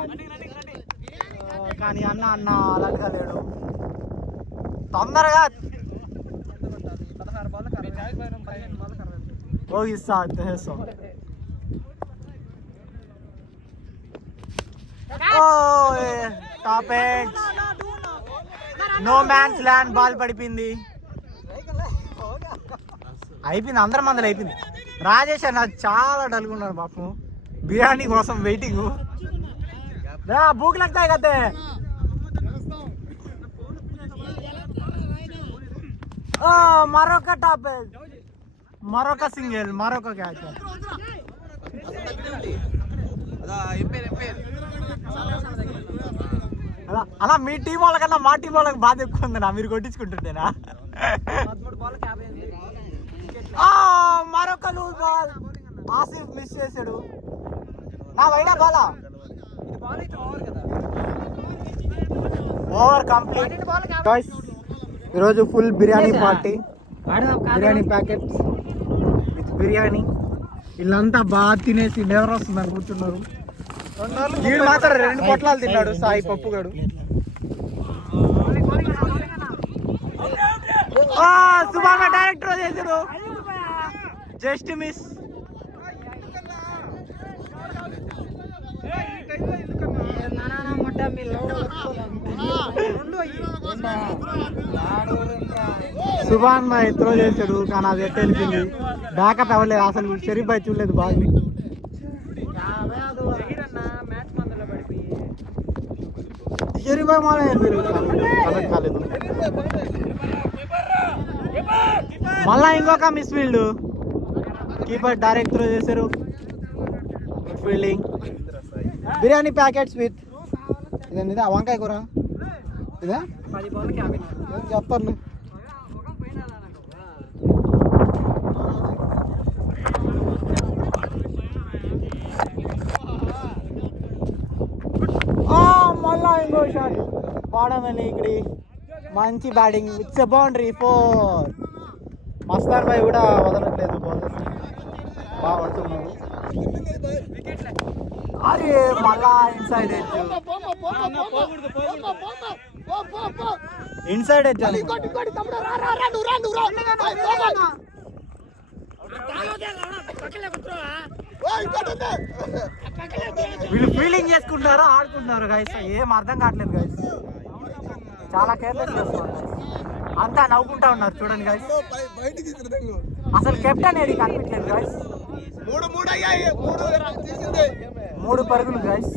కానీ అన్న అలాంటిగా లేడు తొందరగా 16 బాల్ 15 బాల్ 60 वो हिस्सा आते हैं so top eight no man's land ball పడిపోయింది అయిపోయింది అందరి మందలు అయిపోయింది రాజేష్ అన్న చాలా డల్గున్నారు పాపం బిర్యానీ కోసం వెయిటింగ్ భూక్ లగ్తాయి కదే మరొక టాప్ మరొక సింగిల్ మరొక క్యాచ్ అలా మీ టీం వాళ్ళకన్నా మా టీం వాళ్ళకి బాధ ఎక్కువ ఉందన్నా మీరు కొట్టించుకుంటుంటేనా మరొక లూజ్ బాల్ ఆసిఫ్ మిస్ చేశాడు నా వైడా బాలా ఓవర్ కంప్లీట్ ఈరోజు full biryani party biryani packets with biryani వీళ్ళంతా బాగా తినేసి నెవర్ వస్తుందని కూర్చున్నారు వీడు మాత్రం 2 పొట్లాలు తిన్నాడు సాయి పప్పుగాడు సుభాగా డైరెక్టర్ చేశాడు జస్ట్ మిస్ సుభాన్ భాయ్ త్రో చేశాడు కానీ అది ఎట్ట వెళ్ళింది బ్యాకప్ అవ్వలేదు అసలు షరీఫ్ భాయ్ చూడలేదు బాల్ని షరీఫ్ భాయ్ మాల కనెక్ట్ కాలేదు మళ్ళా ఇంకొక miss field keeper direct throw చేశారు ఫీల్డింగ్ బిర్యానీ ప్యాకెట్స్ విత్ ఇదే వంకాయ కూర ఇదే 10 బాల్కి 50 చెప్తాను మళ్ళా ఇంకో షాట్ పాడమని ఇక్కడి మంచి batting it's a boundary 4 Mastan bhai కూడా వదలట్లేదు బౌలర్స్ బాగా పడుతున్నాడు అరే మళ్ళా ఇన్సైడ్ ఎడ్జ్ ఇన్సైడ్ ఎడ్జ్ వీళ్ళు ఫీలింగ్ చేసుకుంటున్నారా ఆడుకుంటున్నారు గైస్ ఏం అర్థం కావట్లేదు గైస్ చాలా కేర్లెస్ చేస్తున్నారు అంతా నవ్వుకుంటా ఉన్నారు చూడండి గైస్ అసలు కెప్టెన్ ఏది కనిపించలేదు గైస్ 3 పరుగులు గైస్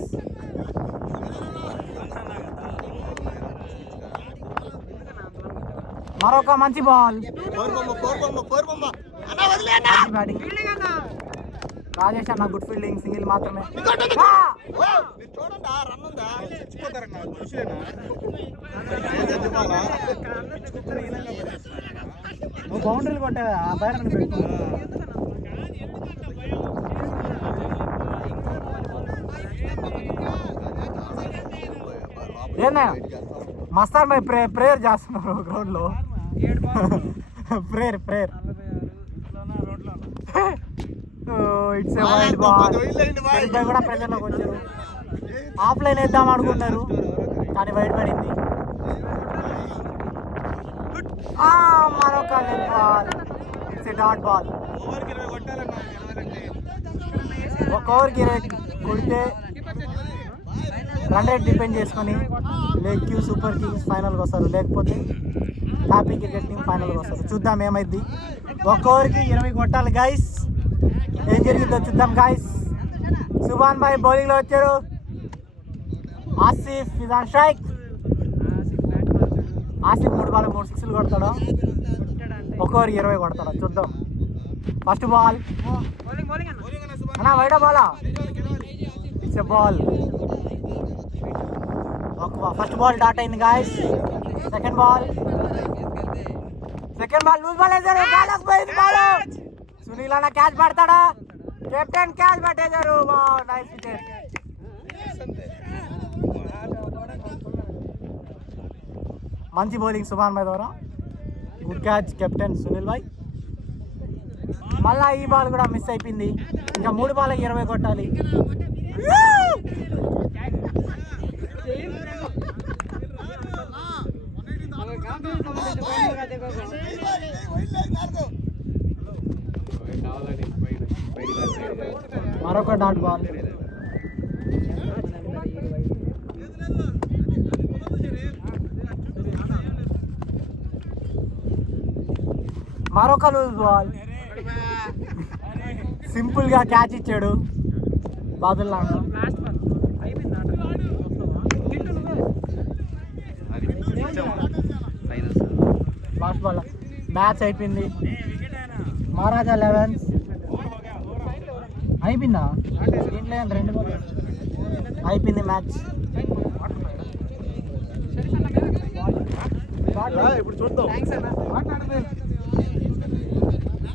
మరొక మంచి బాల్ బ్యాటింగ్ రాజేష్ అన్న గుడ్ ఫీల్డింగ్ సింగిల్ మాత్రమే నువ్వు బౌండరీలు కొట్టావా ఆ బ్యాటర్ పెట్టు ఏందా మస్తాన్ భాయ్ ప్రేయర్ చేస్తున్నారు గ్రౌండ్ లో ప్రేయర్ ఇట్స్ వైడ్ బాల్ కూడా ప్రెజర్లోకి వచ్చారు ఆఫ్లైన్ వేద్దాం అనుకున్నారు కానీ వైడ్ పడింది మరొక బాల్ ఇట్స్ డాట్ బాల్ ఒక ఓవర్కి 20 కొడితే రన్ రేట్ డిపెండ్ చేసుకొని లేక్ క్యూ సూపర్ కింగ్స్ ఫైనల్కి వస్తారు లేకపోతే హ్యాపీ క్రికెట్ టీమ్ ఫైనల్కి వస్తారు చూద్దాం ఏమైంది ఒక ఓవర్కి 20 కొట్టాలి గైస్ ఏం జరిగిందో చూద్దాం గైస్ సుభాన్ భాయ్ బౌలింగ్లో వచ్చారు ఆసిఫ్ ఇదాన్ స్ట్రైక్ ఆసిఫ్ 3 బాల్ 3 సిక్స్లు కొడతాడు ఒక ఓవర్ 20 కొడతాడు చూద్దాం ఫస్ట్ బాల్ అన్నా వైడా బాలా it's a ball first ball dot అయింది guys second ball loose ball వేసారు సునీల్ అన్న క్యాచ్ పడతాడా కెప్టెన్ క్యాచ్ పట్టేశారు నైస్ వికెట్ మంచి బౌలింగ్ సుభాన్ భాయ్ ద్వారా good catch captain Sunil bhai మళ్ళా ఈ బాల్ కూడా మిస్ అయిపోయింది ఇంకా 3 బాల్ 20 కొట్టాలి మరొక డాట్ బాల్ మరొక లూజ్ బాల్ సింపుల్ గా క్యాచ్ ఇచ్చాడు బాదుల్లా లాస్ట్ బాల్ మ్యాచ్ అయిపోయింది మహారాజా 11 అయిపోయిందా దీంట్లో 2 బాల్ అయిపోయింది మ్యాచ్ ఇప్పుడు చూద్దాం